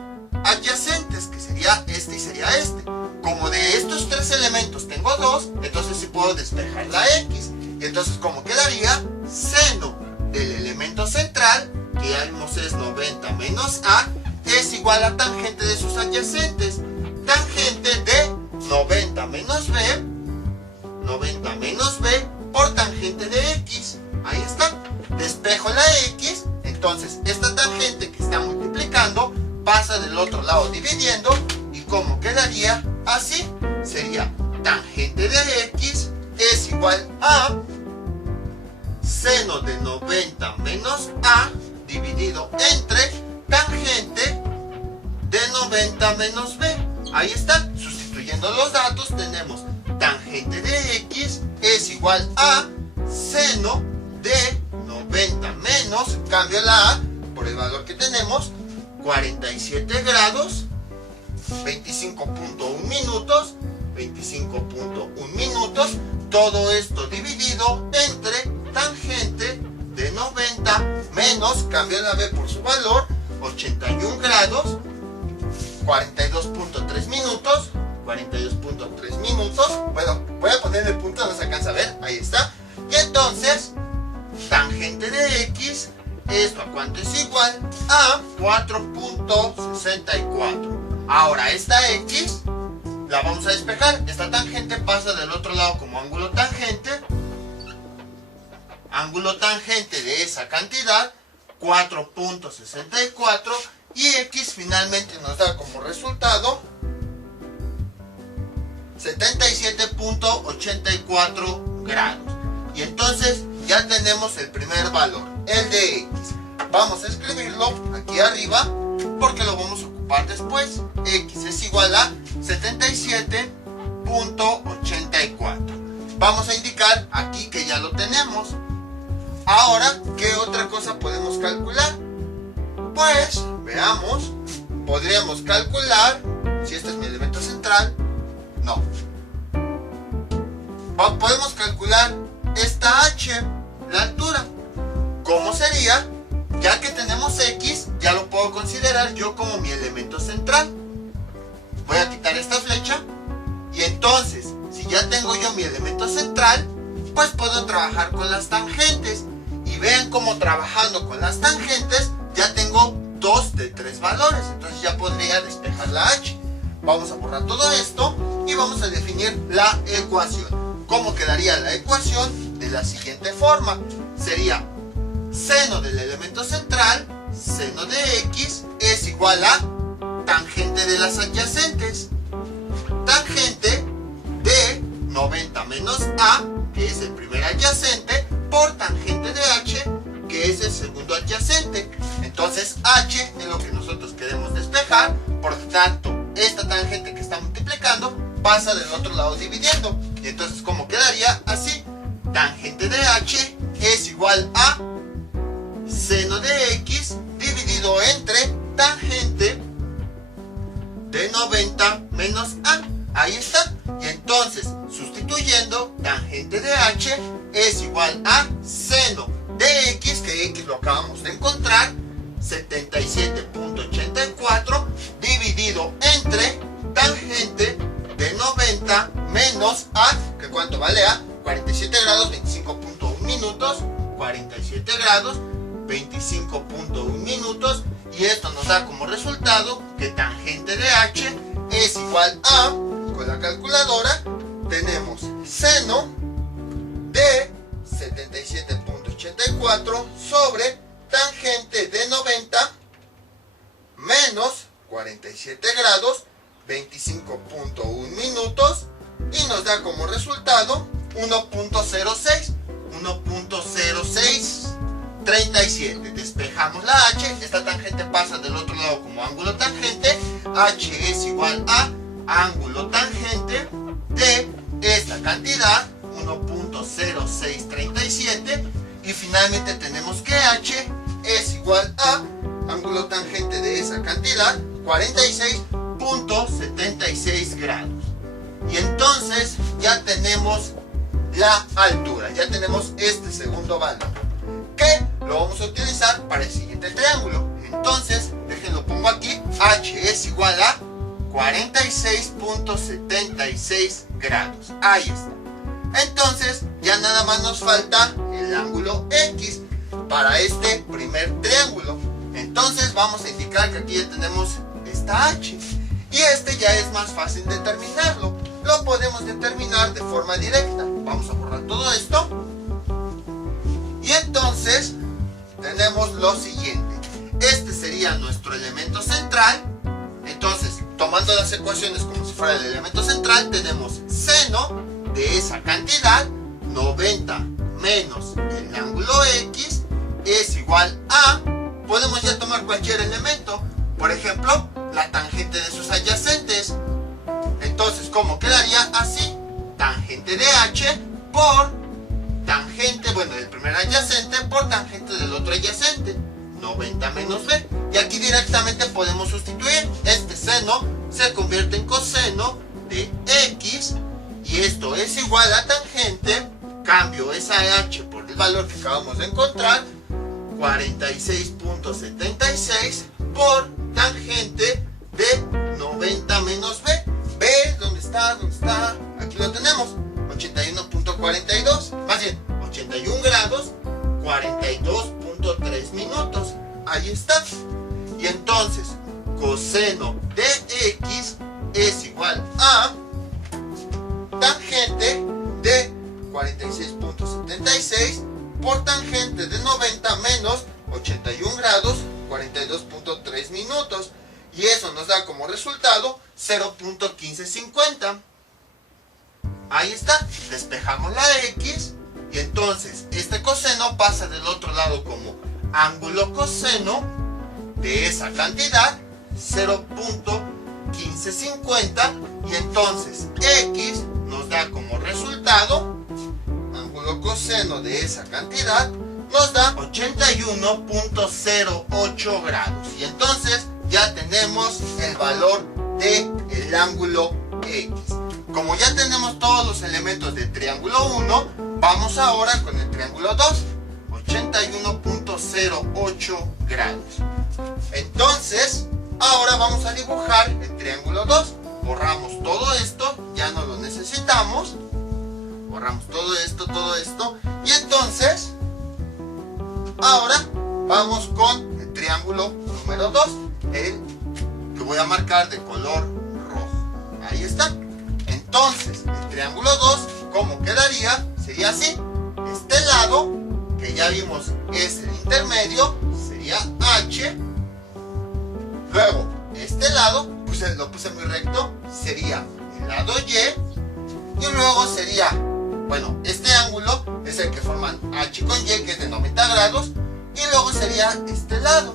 adyacentes, que sería este y sería este. Como de estos tres elementos tengo dos, entonces sí puedo despejar la X. Y entonces, ¿cómo quedaría? Seno del elemento central, que ya vimos es 90 menos A, es igual a tangente de sus adyacentes. Tangente de 90 menos B, 90 menos B por tangente de X. Ahí está. Despejo la X, entonces esta tangente que está multiplicando pasa del otro lado dividiendo, y como quedaría así, sería tangente de X es igual a seno de 90 menos A dividido entre tangente de 90 menos B. Ahí está. Sustituyendo los datos tenemos tangente de X es igual a seno de 90 menos, cambio la A por el valor que tenemos, 47 grados, 25.1 minutos, 25.1 minutos, todo esto dividido entre tangente de 90 menos, cambio la B por su valor, 81 grados, 42.3 minutos, 42.3 minutos, bueno, voy a poner el punto, no se alcanza a ver, ahí está, y entonces, tangente de X, ¿esto a cuánto es igual? A 4.64. Ahora, esta X la vamos a despejar, esta tangente pasa del otro lado como ángulo tangente de esa cantidad, 4.64, y X finalmente nos da como resultado 77.84 grados. Y entonces ya tenemos el primer valor, el de X. Vamos a escribirlo aquí arriba porque lo vamos a ocupar después. X es igual a 77.84. Vamos a indicar aquí que ya lo tenemos. Ahora, ¿qué otra cosa podemos calcular? Pues, veamos, podríamos calcular, si este es mi elemento central, no. Podemos calcular esta H, la altura. ¿Cómo sería? Ya que tenemos X, ya lo puedo considerar yo como mi elemento central. Voy a quitar esta flecha, y entonces, si ya tengo yo mi elemento central, pues puedo trabajar con las tangentes. Y vean cómo trabajando con las tangentes, ya tengo 2 de 3 valores, entonces ya podría despejar la H. Vamos a borrar todo esto y vamos a definir la ecuación. ¿Cómo quedaría la ecuación? De la siguiente forma. Sería seno del elemento central, seno de X, es igual a tangente de las adyacentes. Tangente de 90 menos A, que es el primer adyacente, por tangente de H, que es el segundo adyacente. Entonces H es lo que nosotros queremos despejar, por lo tanto esta tangente que está multiplicando pasa del otro lado dividiendo. Y entonces, ¿cómo quedaría? Así, tangente de H es igual a seno de X dividido entre tangente h es igual a seno de x, que x lo acabamos de encontrar, 77.84 dividido entre tangente de 90 menos a, que cuánto vale a 47 grados 25.1 minutos, 47 grados 25.1 minutos, y esto nos da como resultado que tangente de h es igual a, con la calculadora, tenemos seno de 77.84 sobre tangente de 90 menos 47 grados 25.1 minutos, y nos da como resultado 1.0637. Despejamos la h, esta tangente pasa del otro lado como ángulo tangente, h es igual a ángulo tangente de esta cantidad, 1.0637, y finalmente tenemos que h es igual a ángulo tangente de esa cantidad, 46.76 grados. Y entonces ya tenemos la altura, ya tenemos este segundo valor, que lo vamos a utilizar para el siguiente triángulo. Entonces, déjenlo pongo aquí, h es igual a 46.76 grados. Ahí está. Entonces, ya nada más nos falta el ángulo X para este primer triángulo. Entonces, vamos a indicar que aquí ya tenemos esta h. Y este ya es más fácil determinarlo. Lo podemos determinar de forma directa. Vamos a borrar todo esto. Y entonces, tenemos lo siguiente. Este sería nuestro elemento central. Entonces, tomando las ecuaciones como si fuera el elemento central, tenemos seno de esa cantidad, 90 menos el ángulo X, es igual a, podemos ya tomar cualquier elemento, por ejemplo, la tangente de sus adyacentes. Entonces, ¿cómo quedaría? Así, tangente de h por tangente, bueno, del primer adyacente por tangente del otro adyacente, 90 menos b. Y aquí directamente podemos sustituir, este seno se convierte en coseno de x, y esto es igual a tangente, cambio esa h por el valor que acabamos de encontrar, 46.76 por tangente de 90 menos b. B, ¿dónde está? ¿Dónde está? Aquí lo tenemos, 81.42, más bien 81 grados 42.3 minutos. Ahí está. Y entonces, coseno de x es igual a tangente de 46.76 por tangente de 90 menos 81 grados 42.3 minutos. Y eso nos da como resultado 0.1550. Ahí está. Despejamos la x. Y entonces este coseno pasa del otro lado como ángulo coseno de esa cantidad, 0.1550. Y entonces x nos da como resultado, ángulo coseno de esa cantidad, nos da 81.08 grados. Y entonces ya tenemos el valor del ángulo X. Como ya tenemos todos los elementos del triángulo 1, vamos ahora con el triángulo 2, 81.08 grados. Entonces, ahora vamos a dibujar el triángulo 2. Borramos todo esto, ya no lo necesitamos. Borramos todo esto. Y entonces, ahora vamos con el triángulo número 2, el que voy a marcar de color rojo. Ahí está. Entonces, el triángulo 2, ¿cómo quedaría? Sería así. Este lado, que ya vimos es el intermedio, sería H. Luego, este lado, lo puse muy recto, sería el lado Y. Y luego sería, bueno, este ángulo es el que forman H con Y, que es de 90 grados. Y luego sería este lado.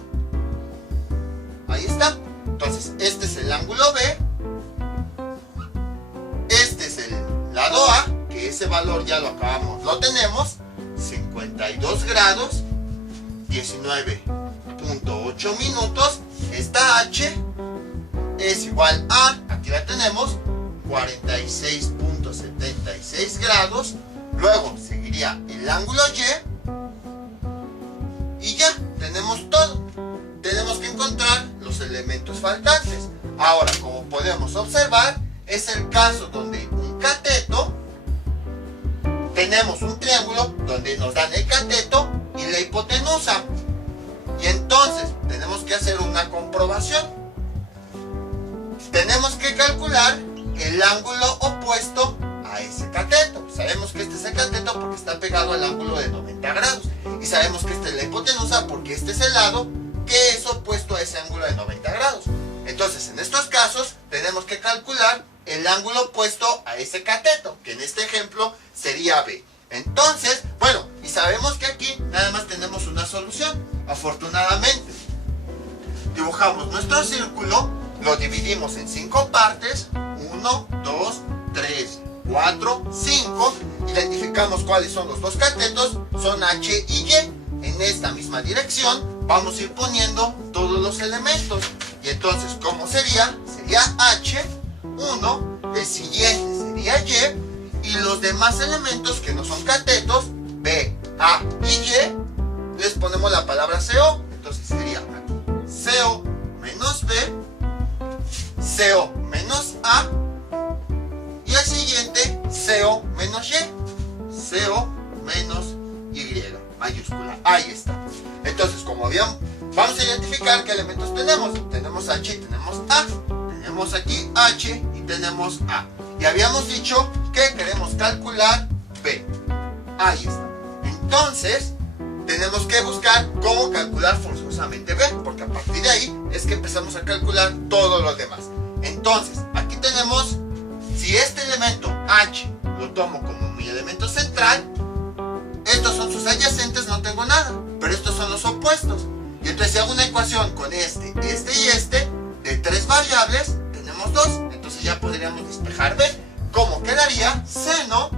Ahí está. Entonces, este es el ángulo B. Este es el lado A, que ese valor ya lo tenemos, 52 grados 19.8 minutos. Esta H es igual a, aquí la tenemos, 46.76 grados Luego seguiría el ángulo y ya, tenemos todo. Tenemos que encontrar los elementos faltantes. Ahora, como podemos observar, es el caso donde un cateto, tenemos un triángulo donde nos dan el cateto y la hipotenusa. Y entonces tenemos que hacer una comprobación. Tenemos que calcular el ángulo opuesto a ese cateto. Sabemos que este es el cateto porque está pegado al ángulo de 90 grados. Y sabemos que esta es la hipotenusa porque este es el lado que es opuesto a ese ángulo de 90 grados. Entonces, en estos casos, tenemos que calcular el ángulo opuesto a ese cateto, que en este ejemplo sería B. Entonces, bueno, y sabemos que aquí nada más tenemos una solución, afortunadamente. Dibujamos nuestro círculo, lo dividimos en 5 partes, 1, 2, 3, 4, 5, identificamos cuáles son los dos catetos, son H y Y. En esta misma dirección vamos a ir poniendo todos los elementos. Y entonces, ¿cómo sería? Sería H, 1, el siguiente sería Y, y los demás elementos que no son catetos, B, A y Y, les ponemos la palabra CO. Entonces sería CO menos B, CO menos A, y el siguiente CO menos Y, CO menos Y, mayúscula. Ahí está. Entonces, como habíamos, vamos a identificar qué elementos tenemos. Tenemos H y tenemos A. Tenemos aquí H y tenemos A. Y habíamos dicho que queremos calcular B. Ahí está. Entonces, tenemos que buscar cómo calcular forzosamente B, porque a partir de ahí es que empezamos a calcular todo lo demás. Entonces, aquí tenemos, si este elemento H lo tomo como mi elemento central, estos son sus adyacentes, no tengo nada, pero estos son los opuestos. Y entonces si hago una ecuación con este y este, de 3 variables, tenemos 2. Entonces ya podríamos despejar B. ¿Cómo quedaría? Seno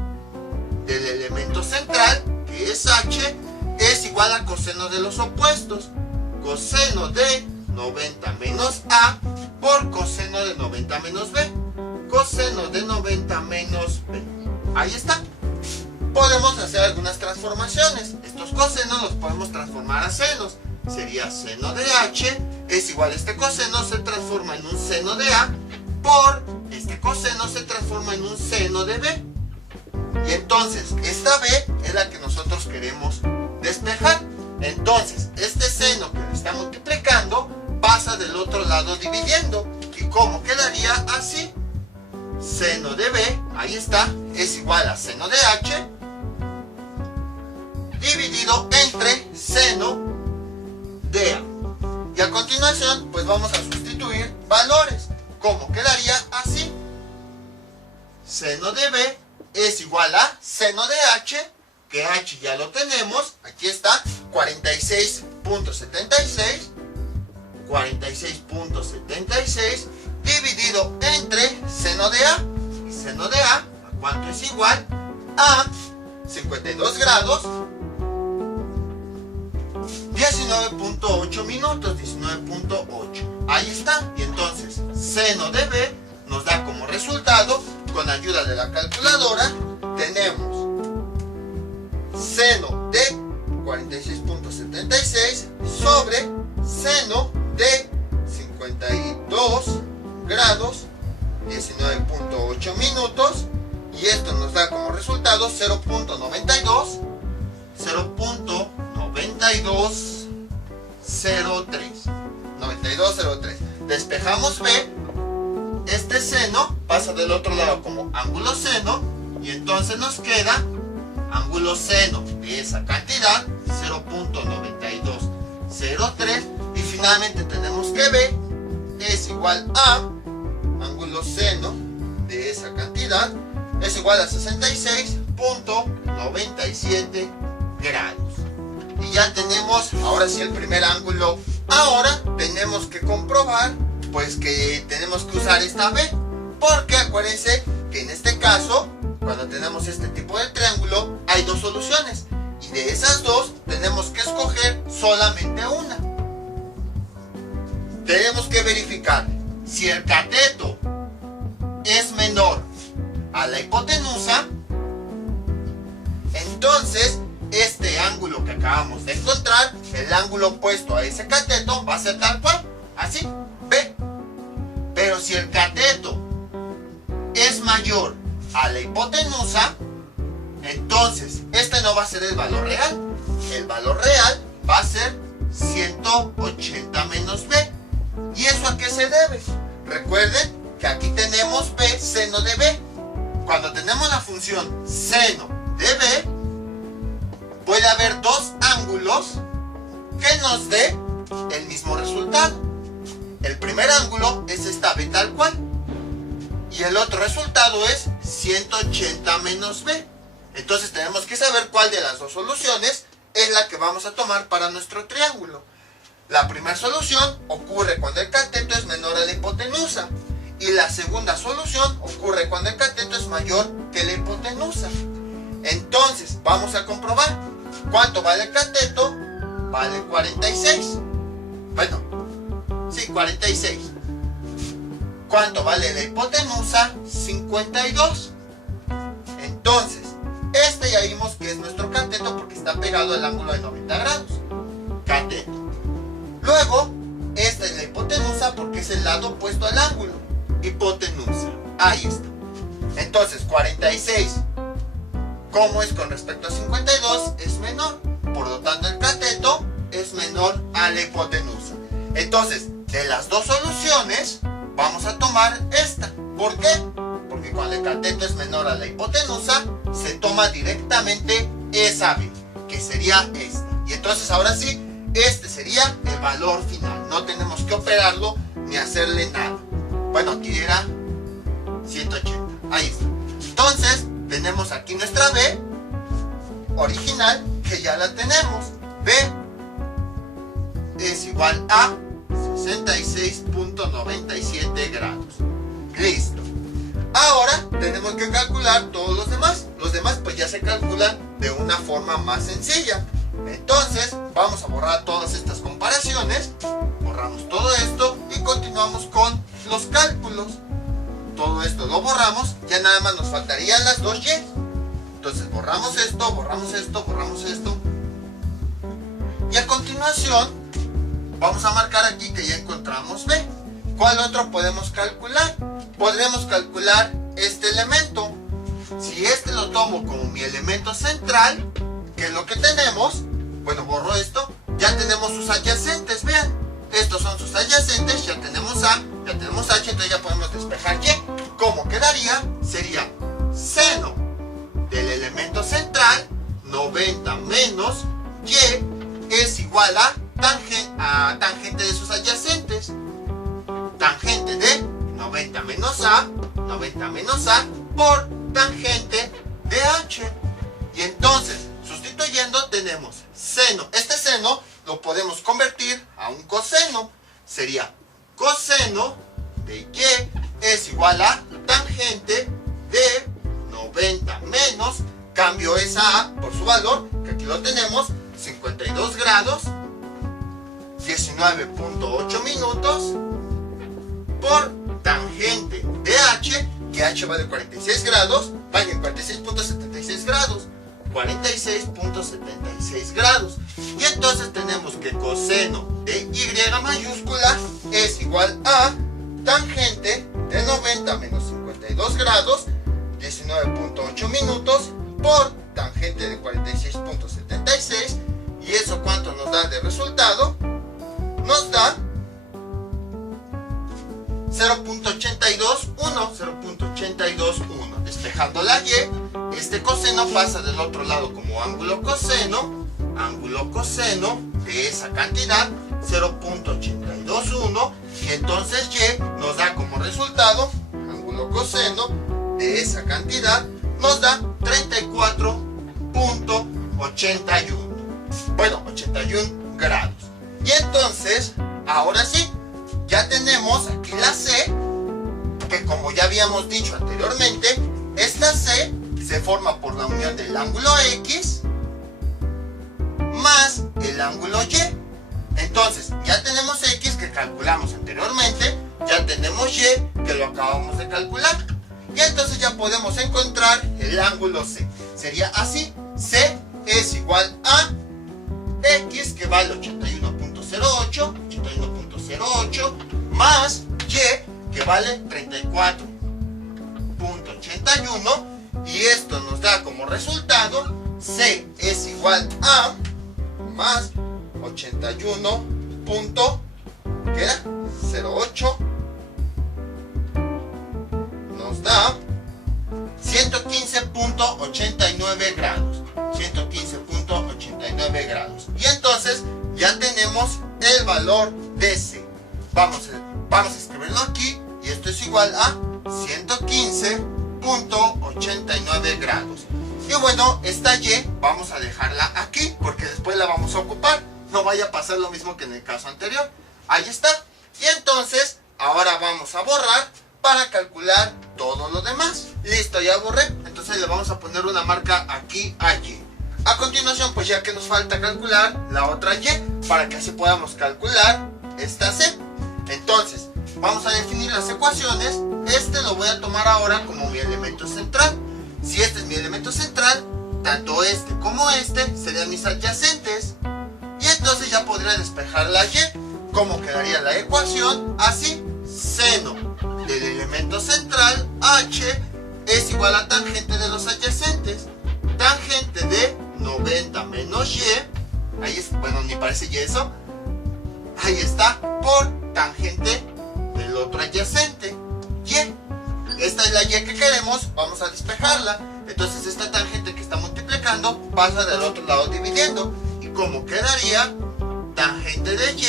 del elemento central, que es H, es igual a coseno de los opuestos. Coseno de 90 menos A por coseno de 90 menos B. Coseno de 90 menos B. Ahí está. Podemos hacer algunas transformaciones. Estos cosenos los podemos transformar a senos. Sería seno de H es igual a este coseno se transforma en un seno de A por este coseno se transforma en un seno de B. Y entonces esta B es la que nosotros queremos despejar. Entonces este seno que lo está multiplicando pasa del otro lado dividiendo. ¿Y cómo quedaría? Así. Seno de B, ahí está, es igual a seno de H dividido entre seno de A. Y a continuación, pues vamos a sustituir valores. ¿Cómo quedaría? Así. Seno de B es igual a seno de H, que H ya lo tenemos, aquí está, 46.76, 46.76 dividido entre seno de A. Y seno de A, ¿a cuánto es igual? A 52 grados, 19.8 minutos, 19.8. Ahí está. Y entonces, seno de B nos da como resultado, con ayuda de la calculadora, tenemos seno de 46.76 sobre seno de 52 grados, 19.8 minutos, y esto nos da como resultado 0.92, 9203. Despejamos B, este seno pasa del otro lado como ángulo seno, y entonces nos queda ángulo seno de esa cantidad, 0.9203, y finalmente tenemos que B es igual a ángulo seno de esa cantidad, es igual a 66.97 grados. Y ya tenemos, ahora sí, el primer ángulo. Ahora tenemos que comprobar, pues, que tenemos que usar esta B, porque acuérdense que en este caso, cuando tenemos este tipo de triángulo, hay dos soluciones, y de esas dos tenemos que escoger solamente una. Tenemos que verificar si el cateto es menor a la hipotenusa Entonces, este ángulo que acabamos de encontrar, el ángulo opuesto a ese cateto, va a ser tal cual, así, B. Pero si el cateto es mayor a la hipotenusa, entonces este no va a ser el valor real. El valor real va a ser 180 menos B. ¿Y eso a qué se debe? Recuerden que aquí tenemos B, seno de B. Cuando tenemos la función seno de B, puede haber dos ángulos que nos dé el mismo resultado. El primer ángulo es esta B tal cual. Y el otro resultado es 180 menos B. Entonces tenemos que saber cuál de las dos soluciones es la que vamos a tomar para nuestro triángulo. La primera solución ocurre cuando el cateto es menor a la hipotenusa. Y la segunda solución ocurre cuando el cateto es mayor que la hipotenusa. Entonces vamos a comprobar. ¿Cuánto vale el cateto? Vale 46. Bueno, sí, 46. ¿Cuánto vale la hipotenusa? 52. Entonces, este ya vimos que es nuestro cateto porque está pegado al ángulo de 90 grados. Cateto. Luego, esta es la hipotenusa porque es el lado opuesto al ángulo. Hipotenusa. Ahí está. Entonces, 46, como es con respecto a 52, es menor. Por lo tanto, el cateto es menor a la hipotenusa. Entonces, de las dos soluciones, vamos a tomar esta. ¿Por qué? Porque cuando el cateto es menor a la hipotenusa, se toma directamente esa B, que sería esta. Y entonces, ahora sí, este sería el valor final. No tenemos que operarlo ni hacerle nada. Bueno, aquí era 180. Ahí está. Entonces, tenemos aquí nuestra B original, que ya la tenemos. B es igual a 66.97 grados. Listo. Ahora tenemos que calcular todos los demás. Los demás pues ya se calculan de una forma más sencilla. Entonces, vamos a borrar todas estas comparaciones. Borramos todo esto y continuamos con los cálculos. Todo esto lo borramos, ya nada más nos faltarían las dos Y. Entonces borramos esto, borramos esto, borramos esto. Y a continuación vamos a marcar aquí que ya encontramos B. ¿Cuál otro podemos calcular? Podremos calcular este elemento. Si este lo tomo como mi elemento central, ¿qué es lo que tenemos? Bueno, borro esto. Ya tenemos sus adyacentes, vean. Estos son sus adyacentes, ya tenemos A, ya tenemos H, entonces ya podemos despejar Y. ¿Cómo quedaría? Sería seno del elemento central, 90 menos Y, es igual a tangente de sus adyacentes. Tangente de 90 menos A por tangente de H. Y entonces, sustituyendo, tenemos seno. Este seno lo podemos convertir a un coseno. Sería coseno de Y es igual a tangente de 90 menos, cambio esa A por su valor, que aquí lo tenemos, 52 grados, 19.8 minutos, por tangente de H, que H vale 46 grados, vale 46.76 grados, 46.76 grados. Y entonces tenemos que coseno de Y mayúscula es igual a tangente de 90 menos 52 grados, 19.8 minutos, por tangente de 46.76. ¿Y eso cuánto nos da de resultado? Nos da 0.821. Despejando la Y, este coseno pasa del otro lado como ángulo coseno de esa cantidad, 0.821, y entonces Y nos da como resultado, ángulo coseno de esa cantidad, nos da 34.81. Bueno, 81 grados. Y entonces, ahora sí, ya tenemos aquí la C, que como ya habíamos dicho anteriormente, esta C se forma por la unión del ángulo X más el ángulo Y. Entonces, ya tenemos X que calculamos anteriormente, ya tenemos Y que lo acabamos de calcular. Y entonces ya podemos encontrar el ángulo C. Sería así, C es igual a X, que vale 81.08, más Y, que vale 34.81, y esto nos da como resultado C es igual a más 81.08 nos da 115.89 grados. 115.89 grados. Y entonces ya tenemos el valor de C. Vamos a escribirlo aquí, y esto es igual a 115.89 grados. Y bueno, esta Y vamos a dejarla aquí porque después la vamos a ocupar. No vaya a pasar lo mismo que en el caso anterior. Ahí está. Y entonces ahora vamos a borrar para calcular todo lo demás. Listo, ya borré. Entonces le vamos a poner una marca aquí a Y. A continuación, pues ya que nos falta calcular la otra Y, para que así podamos calcular esta C. Entonces, vamos a definir las ecuaciones. Este lo voy a tomar ahora como mi elemento central. Si este es mi elemento central, tanto este como este serían mis adyacentes. Y entonces ya podría despejar la Y. ¿Cómo quedaría la ecuación? Así: seno del elemento central H es igual a tangente de los adyacentes. Tangente de 90 menos Y, ahí es, bueno, ni parece Y eso, ahí está, por tangente del otro adyacente, Y. Esta es la Y que queremos, vamos a despejarla. Entonces esta tangente que está multiplicando pasa del otro lado dividiendo. ¿Y cómo quedaría? Tangente de Y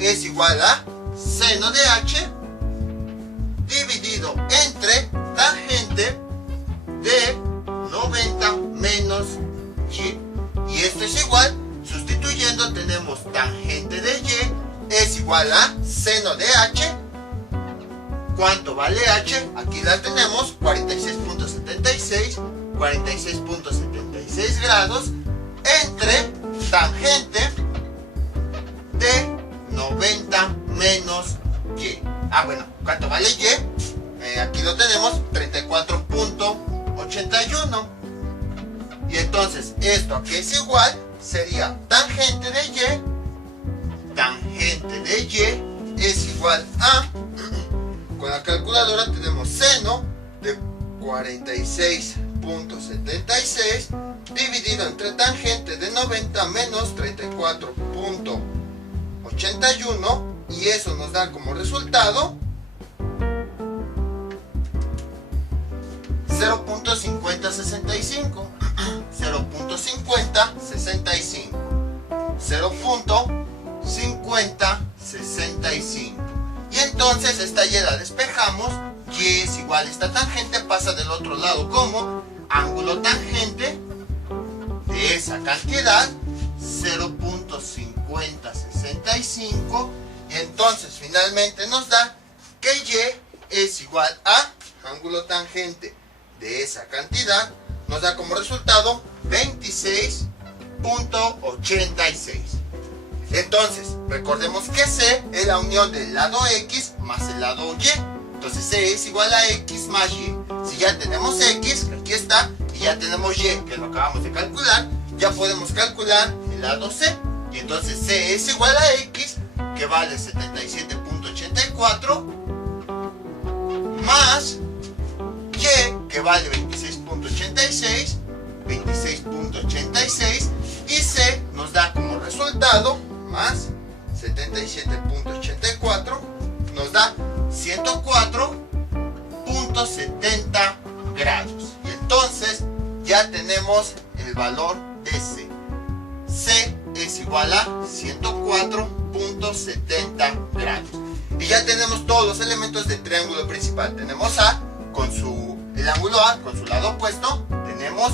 es igual a seno de H dividido entre tangente de 90 menos Y. Y esto es igual, sustituyendo tenemos tangente de Y es igual a seno de H. ¿Cuánto vale H? Aquí la tenemos, 46.76 grados entre tangente de 90 menos Y. Bueno, ¿cuánto vale Y? Aquí lo tenemos, 34.81. Y entonces esto aquí es igual, sería tangente de Y es igual a, con la calculadora tenemos seno de 46.76 dividido entre tangente de 90 menos 34.81, y eso nos da como resultado 0.5065. 0.5065. Y entonces esta Y la despejamos. Y es igual, esta tangente pasa del otro lado como ángulo tangente de esa cantidad, 0.5065. Y entonces finalmente nos da que Y es igual a ángulo tangente de esa cantidad, nos da como resultado 26.86. Entonces, recordemos que C es la unión del lado X más el lado Y. Entonces C es igual a X más Y. Si ya tenemos X, que aquí está, y ya tenemos Y, que lo acabamos de calcular, ya podemos calcular el lado C. Y entonces C es igual a X, que vale 77.84, más Y, que vale 26.86, y C nos da como resultado más 77.84, nos da 104.70 grados. Y entonces ya tenemos el valor de C. C es igual a 104.70 grados. Y ya tenemos todos los elementos del triángulo principal. Tenemos A con el ángulo A con su lado opuesto, tenemos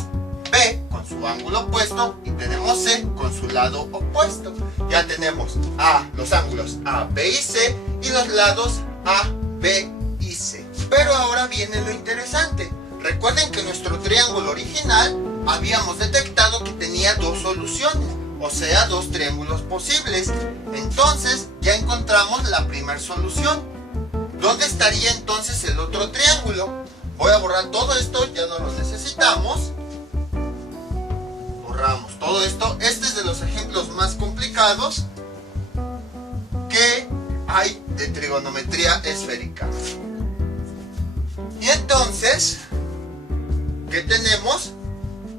B con su ángulo opuesto y tenemos C con su lado opuesto. Ya tenemos los ángulos A, B y C y los lados A, B y C. Pero ahora viene lo interesante. Recuerden que nuestro triángulo original habíamos detectado que tenía dos soluciones, o sea, dos triángulos posibles. Entonces ya encontramos la primera solución. ¿Dónde estaría entonces el otro triángulo? Voy a borrar todo esto, ya no lo necesitamos. todo esto. Este es de los ejemplos más complicados que hay de trigonometría esférica. Y entonces, ¿qué tenemos?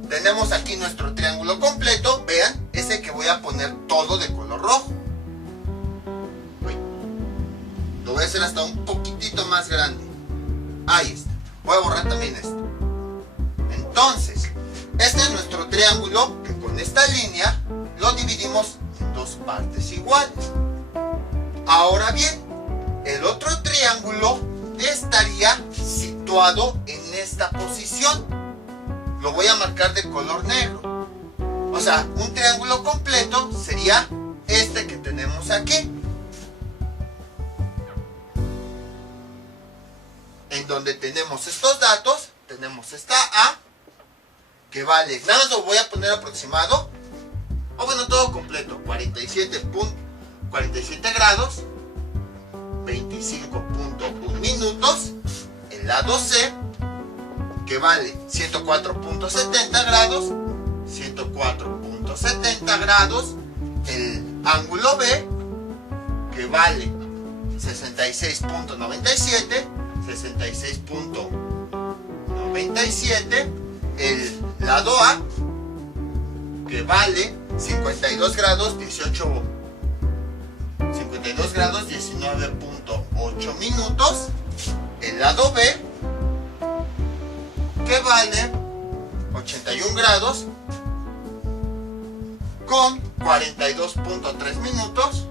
Tenemos aquí nuestro triángulo completo. Vean, ese que voy a poner todo de color rojo. Lo voy a hacer hasta un poquitito más grande. Ahí está. Voy a borrar también esto. Entonces, este es nuestro triángulo, que con esta línea lo dividimos en dos partes iguales. Ahora bien, el otro triángulo estaría situado en esta posición. Lo voy a marcar de color negro. O sea, un triángulo completo sería este que tenemos aquí. En donde tenemos estos datos, tenemos esta A, que vale, nada más lo voy a poner aproximado, o bueno, todo completo, 47 grados, 25.1 minutos. El lado C, que vale 104.70 grados, 104.70 grados. El ángulo B, que vale 66.97, 66.97. El lado A, que vale 52 grados 19.8 minutos. El lado B, que vale 81 grados con 42.3 minutos.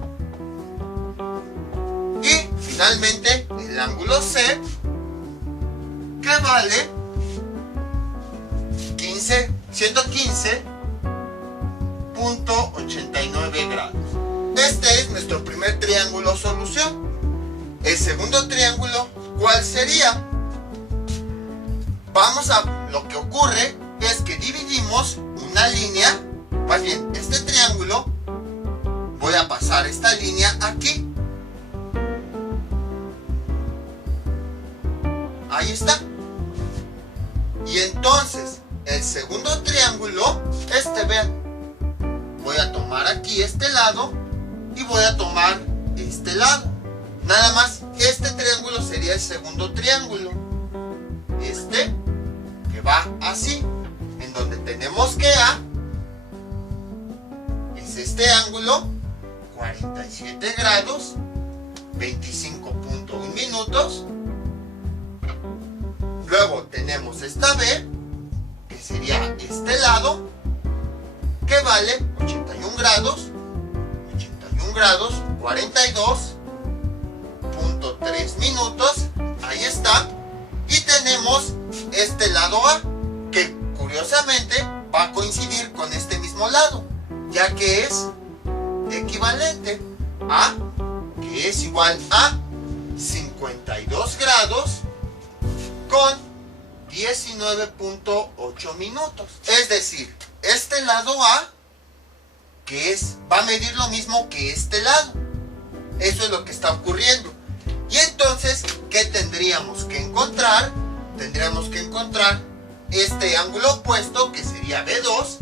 Y finalmente el ángulo C, que vale 115.89 grados. Este es nuestro primer triángulo solución. El segundo triángulo, ¿cuál sería? Lo que ocurre es que dividimos una línea, más bien este triángulo, voy a pasar esta línea aquí. Ahí está. Y entonces, el segundo triángulo, vean, voy a tomar aquí este lado y voy a tomar este lado. Nada más, este triángulo sería el segundo triángulo. Este, que va así, en donde tenemos que A es este ángulo, 47 grados, 25.1 minutos. Luego tenemos esta B, que sería este lado, que vale 81 grados, 42.3 minutos. Ahí está. Y tenemos este lado A, que curiosamente va a coincidir con este mismo lado, ya que es equivalente a, que es igual a 52 grados con 19.8 minutos. Es decir, este lado A, que va a medir lo mismo que este lado. Eso es lo que está ocurriendo. Y entonces, ¿qué tendríamos que encontrar? Tendríamos que encontrar este ángulo opuesto, que sería B2.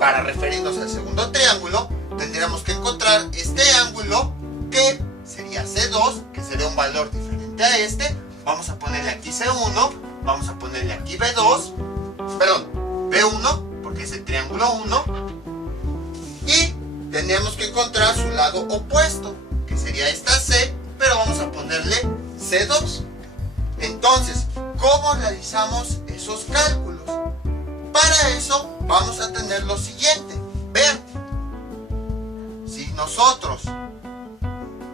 Para referirnos al segundo triángulo, tendríamos que encontrar este ángulo, que sería C2, que sería un valor diferente a este. Vamos a ponerle aquí C1, vamos a ponerle aquí B2, perdón, B1, porque es el triángulo 1. Y tendríamos que encontrar su lado opuesto, que sería esta C, pero vamos a ponerle C2. Entonces, ¿cómo realizamos esos cálculos? Para eso vamos a tener lo siguiente. Vean, si nosotros,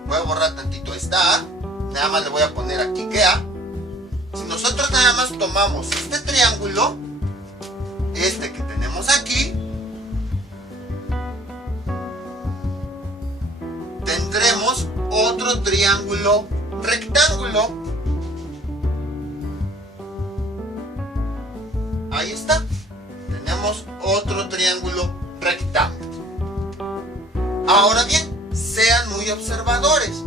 voy a borrar tantito esta A, nada más le voy a poner aquí que A. Si nosotros nada más tomamos este triángulo, este que tenemos aquí, tendremos otro triángulo rectángulo. Ahí está. Tenemos otro triángulo rectángulo. Ahora bien, sean muy observadores.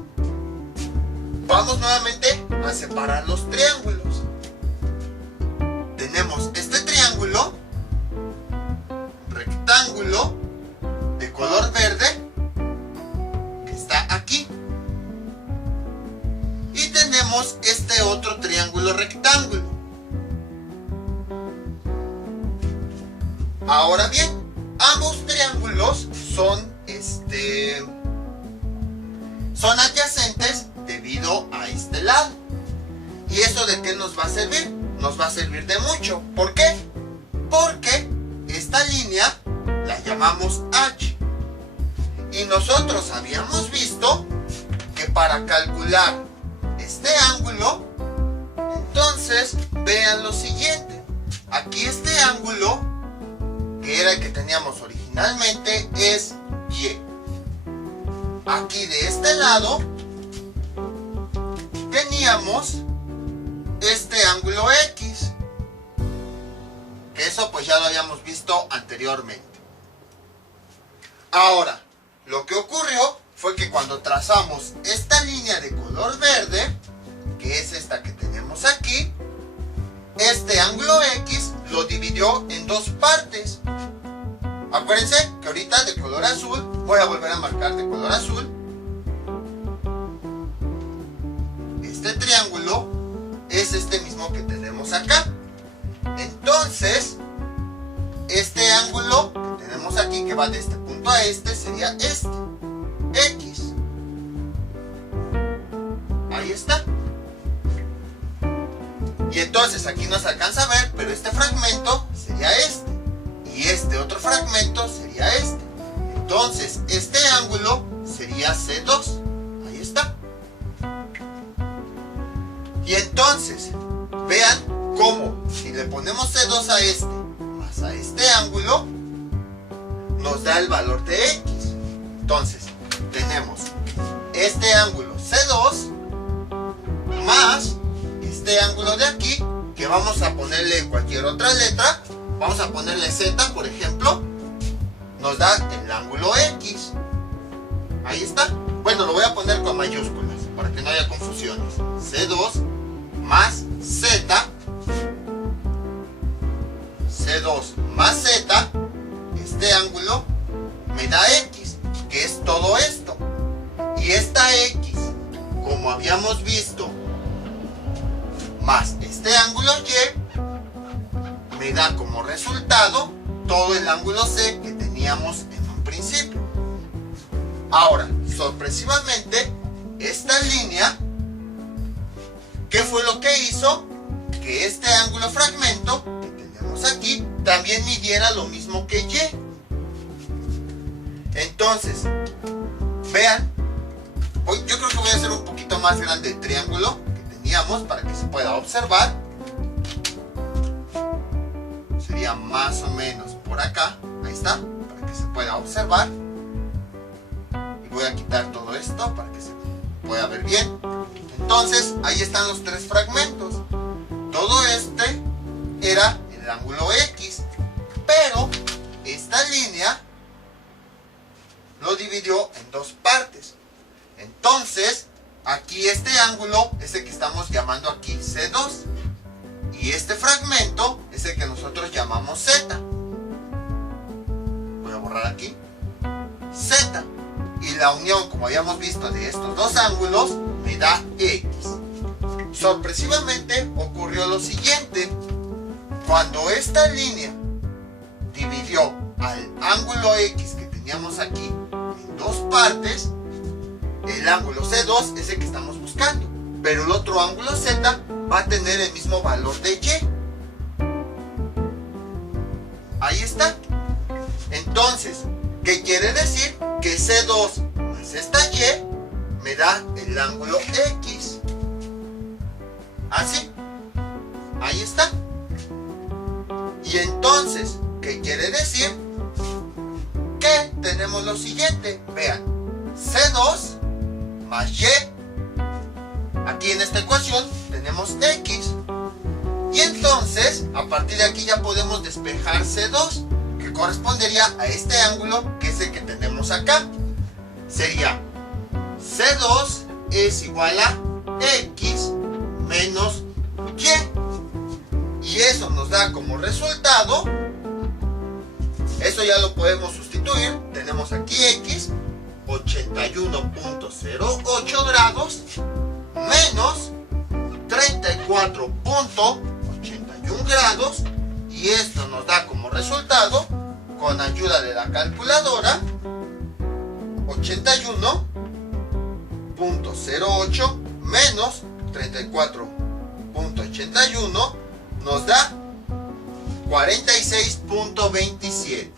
Vamos nuevamente a separar los triángulos. Tenemos este triángulo rectángulo triángulo de color verde que está aquí. Y tenemos este otro triángulo rectángulo. Ahora bien, ambos triángulos son adyacentes debido a este lado. ¿Y eso de qué nos va a servir? Nos va a servir de mucho. ¿Por qué? Porque esta línea la llamamos H. Y nosotros habíamos visto que para calcular este ángulo, entonces vean lo siguiente. Aquí este ángulo, que era el que teníamos originalmente, es Y. Aquí de este lado teníamos este ángulo X, que eso pues ya lo habíamos visto anteriormente. Ahora, lo que ocurrió fue que cuando trazamos esta línea de color verde, que es esta que tenemos aquí, este ángulo X lo dividió en dos partes. Acuérdense que ahorita de color azul, voy a volver a marcar de color azul, este triángulo es este mismo que tenemos acá. Entonces, este ángulo que tenemos aquí, que va de este punto a este, sería este, X. Ahí está. Y entonces aquí no se alcanza a ver, pero este fragmento sería este. Y este otro fragmento sería este. Entonces, este ángulo sería C2. Ahí está. Y entonces, vean cómo si le ponemos C2 a este más a este ángulo, nos da el valor de X. Entonces, tenemos este ángulo C2 más este ángulo de aquí, que vamos a ponerle cualquier otra letra. Vamos a ponerle Z, por ejemplo. Nos da el ángulo X. Ahí está. Bueno, lo voy a poner con mayúsculas para que no haya confusiones. C2 más Z. C2 más Z. Este ángulo me da X, que es todo esto. Y esta X, como habíamos visto, más este ángulo Y, me da como resultado todo el ángulo C que teníamos en un principio. Ahora, sorpresivamente, esta línea, ¿qué fue lo que hizo? Que este ángulo fragmento que tenemos aquí también midiera lo mismo que Y. Entonces, vean, yo creo que voy a hacer un poquito más grande el triángulo que teníamos para que se pueda observar. Sería más o menos por acá, ahí está, para que se pueda observar. Y voy a quitar todo esto para que se pueda ver bien. Entonces, ahí están los tres fragmentos. Todo este era el ángulo X, pero esta línea lo dividió en dos partes. Entonces, aquí este ángulo es el que estamos llamando aquí C2. Y este fragmento es el que nosotros llamamos Z. Voy a borrar aquí. Z. Y la unión, como habíamos visto, de estos dos ángulos me da X. Sorpresivamente ocurrió lo siguiente. Cuando esta línea dividió al ángulo X que teníamos aquí en dos partes, el ángulo C2 es el que estamos buscando. Pero el otro ángulo Z va a tener el mismo valor de Y. Ahí está. Entonces, ¿qué quiere decir? Que C2 más esta Y me da el ángulo X. Así. Ahí está. Y entonces, ¿qué quiere decir? Que tenemos lo siguiente. Vean, C2 más Y. Aquí en esta ecuación tenemos X. Y entonces, a partir de aquí ya podemos despejar C2, que correspondería a este ángulo, que es el que tenemos acá. Sería C2 es igual a X menos Y. Y eso nos da como resultado Eso ya lo podemos sustituir. Tenemos aquí X, 81.08 grados, menos 34.81 grados. Y esto nos da como resultado, con ayuda de la calculadora, 81.08 menos 34.81 nos da 46.27.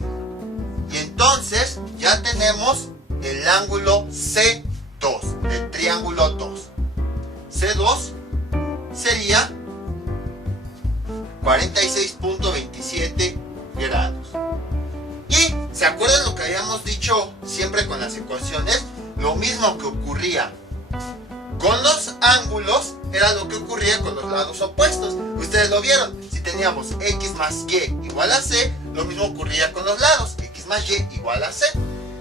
Y entonces ya tenemos el ángulo C2 del triángulo 2. C2 sería 46.27 grados. Y ¿se acuerdan lo que habíamos dicho siempre con las ecuaciones? Lo mismo que ocurría con los ángulos era lo que ocurría con los lados opuestos. Ustedes lo vieron. Si teníamos X más Y igual a C, lo mismo ocurría con los lados. X más Y igual a C.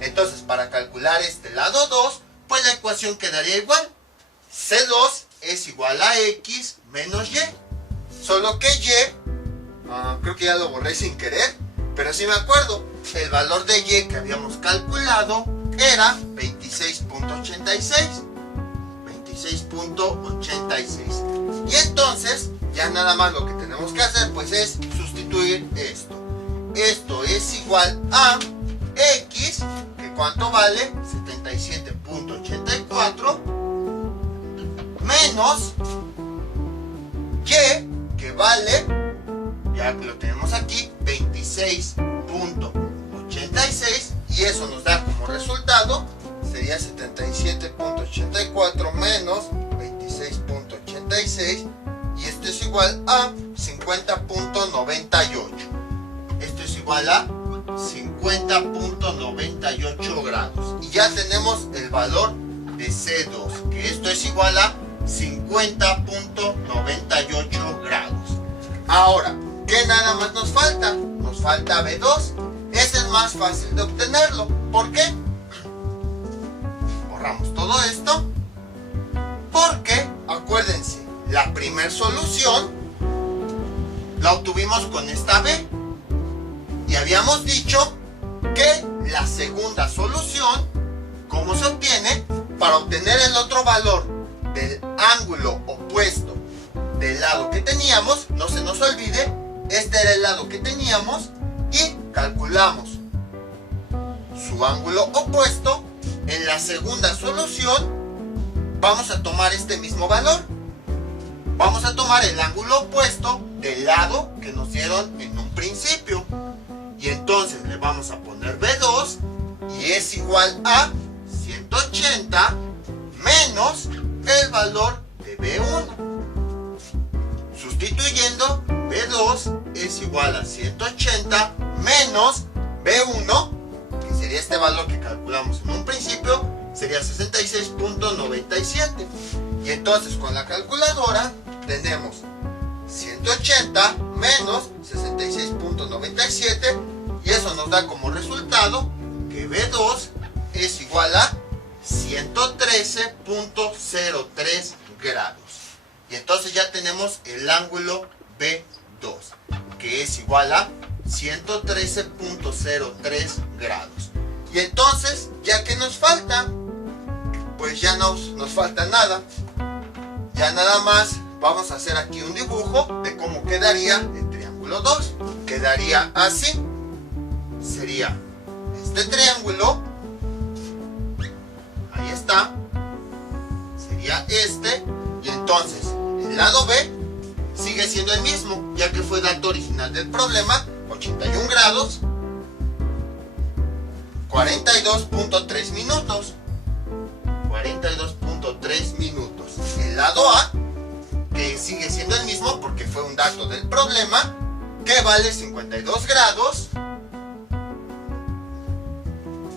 Entonces, para calcular este lado 2, pues la ecuación quedaría igual. C2 es igual a X menos Y. Solo que Y, creo que ya lo borré sin querer, pero sí me acuerdo. El valor de Y que habíamos calculado era 26.86. 26.86. Y entonces, ya nada más lo que tenemos que hacer pues es sustituir esto. Esto es igual a X, que ¿cuánto vale? 77.84, menos Y, que vale, ya que lo tenemos aquí, 26.86, y eso nos da como resultado, sería 77.84 menos 26.86, y esto es igual a 50.98. Esto es igual a 50.98 grados. Y ya tenemos el valor de C2, que esto es igual a 50.98 grados. Ahora, ¿qué nada más nos falta? Nos falta B2. Ese es más fácil de obtenerlo. ¿Por qué? Borramos todo esto. Porque, acuérdense, la primera solución la obtuvimos con esta B. Y habíamos dicho que la segunda solución, ¿cómo se obtiene? Para obtener el otro valor del ángulo opuesto del lado que teníamos, no se nos olvide, este era el lado que teníamos, y calculamos su ángulo opuesto. En la segunda solución vamos a tomar este mismo valor. Vamos a tomar el ángulo opuesto del lado que nos dieron en un principio. Y entonces le vamos a poner B2 y es igual a 180 menos el valor de B1. Sustituyendo, B2 es igual a 180 menos B1, que sería este valor que calculamos en un principio, sería 66.97. Y entonces con la calculadora tenemos 180 menos 66.97, y eso nos da como resultado que B2 es igual a 113.03 grados. Y entonces ya tenemos el ángulo B2, que es igual a 113.03 grados. Y entonces, ¿ya qué nos falta? Pues ya nos falta nada. Ya nada más vamos a hacer aquí un dibujo de cómo quedaría el triángulo 2. Quedaría así. Sería este triángulo. Ahí está. Sería este. Y entonces el lado B sigue siendo el mismo, ya que fue dato original del problema. 81 grados, 42.3 minutos. 42.3 minutos. El lado A, que sigue siendo el mismo porque fue un dato del problema, que vale 52 grados,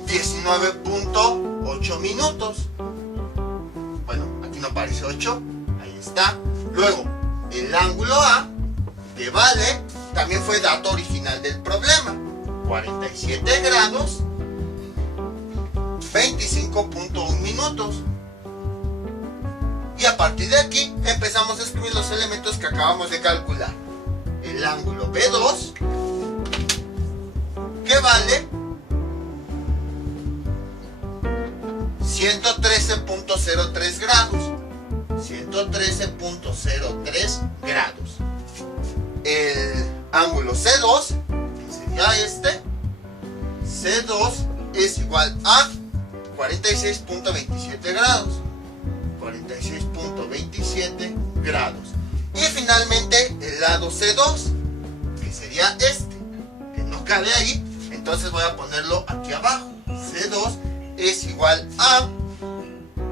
19.8 minutos. Bueno, aquí no aparece 8, ahí está. Luego, el ángulo A, que vale, también fue dato original del problema, 47 grados, 25.1 minutos. Y a partir de aquí empezamos a escribir los elementos que acabamos de calcular. El ángulo B2, que que vale 113.03 grados. 113.03 grados. El ángulo C2, que sería este, C2 es igual a 46.27 grados. 46.27 grados. Y finalmente el lado C2, que sería este, que no cabe ahí, entonces voy a ponerlo aquí abajo. C2 es igual a,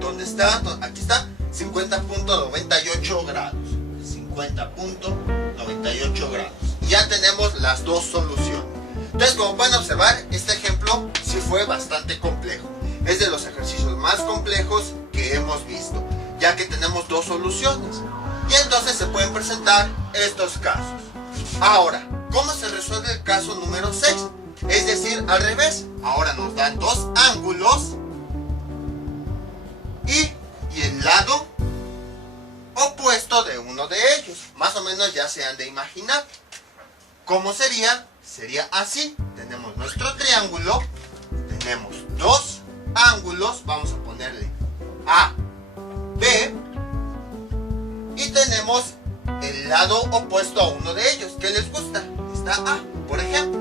¿dónde está? Aquí está, 50.98 grados. 50.98 grados. Y ya tenemos las dos soluciones. Entonces, como pueden observar, este ejemplo sí fue bastante complejo. Es de los ejercicios más complejos que hemos visto, ya que tenemos dos soluciones. Y entonces se pueden presentar estos casos. Ahora, ¿cómo se resuelve el caso número 6? Es decir, al revés. Ahora nos dan dos ángulos y el lado opuesto de uno de ellos. Más o menos ya se han de imaginar. ¿Cómo sería? Sería así. Tenemos nuestro triángulo, tenemos dos ángulos, vamos a ponerle A, B, y tenemos el lado opuesto a uno de ellos. ¿Qué les gusta? Está A, por ejemplo.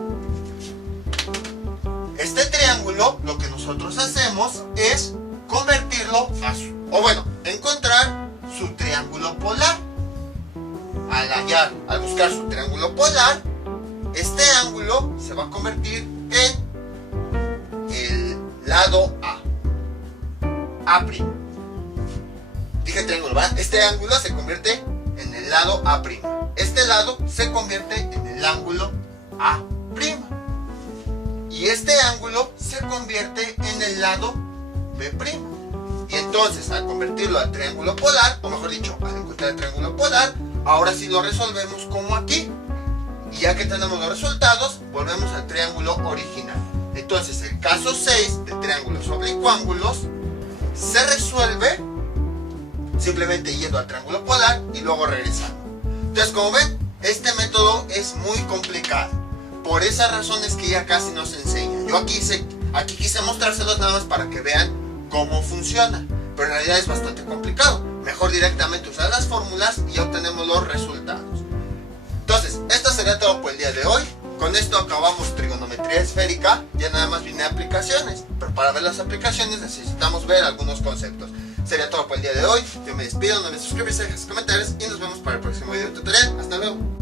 Este triángulo, lo que nosotros hacemos es convertirlo encontrar su triángulo polar. Al buscar su triángulo polar, este ángulo se va a convertir en el lado A. A'. Dije triángulo, ¿verdad? Este ángulo se convierte en el lado A'. Este lado se convierte en el ángulo A'. Y este ángulo se convierte en el lado B'. Y entonces, al convertirlo al triángulo polar, o mejor dicho, al encontrar el triángulo polar, ahora sí lo resolvemos como aquí. Y ya que tenemos los resultados, volvemos al triángulo original. Entonces, el caso 6 de triángulos oblicuángulos se resuelve simplemente yendo al triángulo polar y luego regresando. Entonces, como ven, este método es muy complicado. Por esa razón es que ya casi no se enseña. Yo aquí quise mostrárselos nada más para que vean cómo funciona, pero en realidad es bastante complicado. Mejor directamente usar las fórmulas y ya obtenemos los resultados. Entonces, esto sería todo por el día de hoy. Con esto acabamos trigonometría esférica. Ya nada más viene aplicaciones, pero para ver las aplicaciones necesitamos ver algunos conceptos. Sería todo por el día de hoy. Yo me despido, no olviden suscribirse, dejar sus comentarios y nos vemos para el próximo video tutorial. Hasta luego.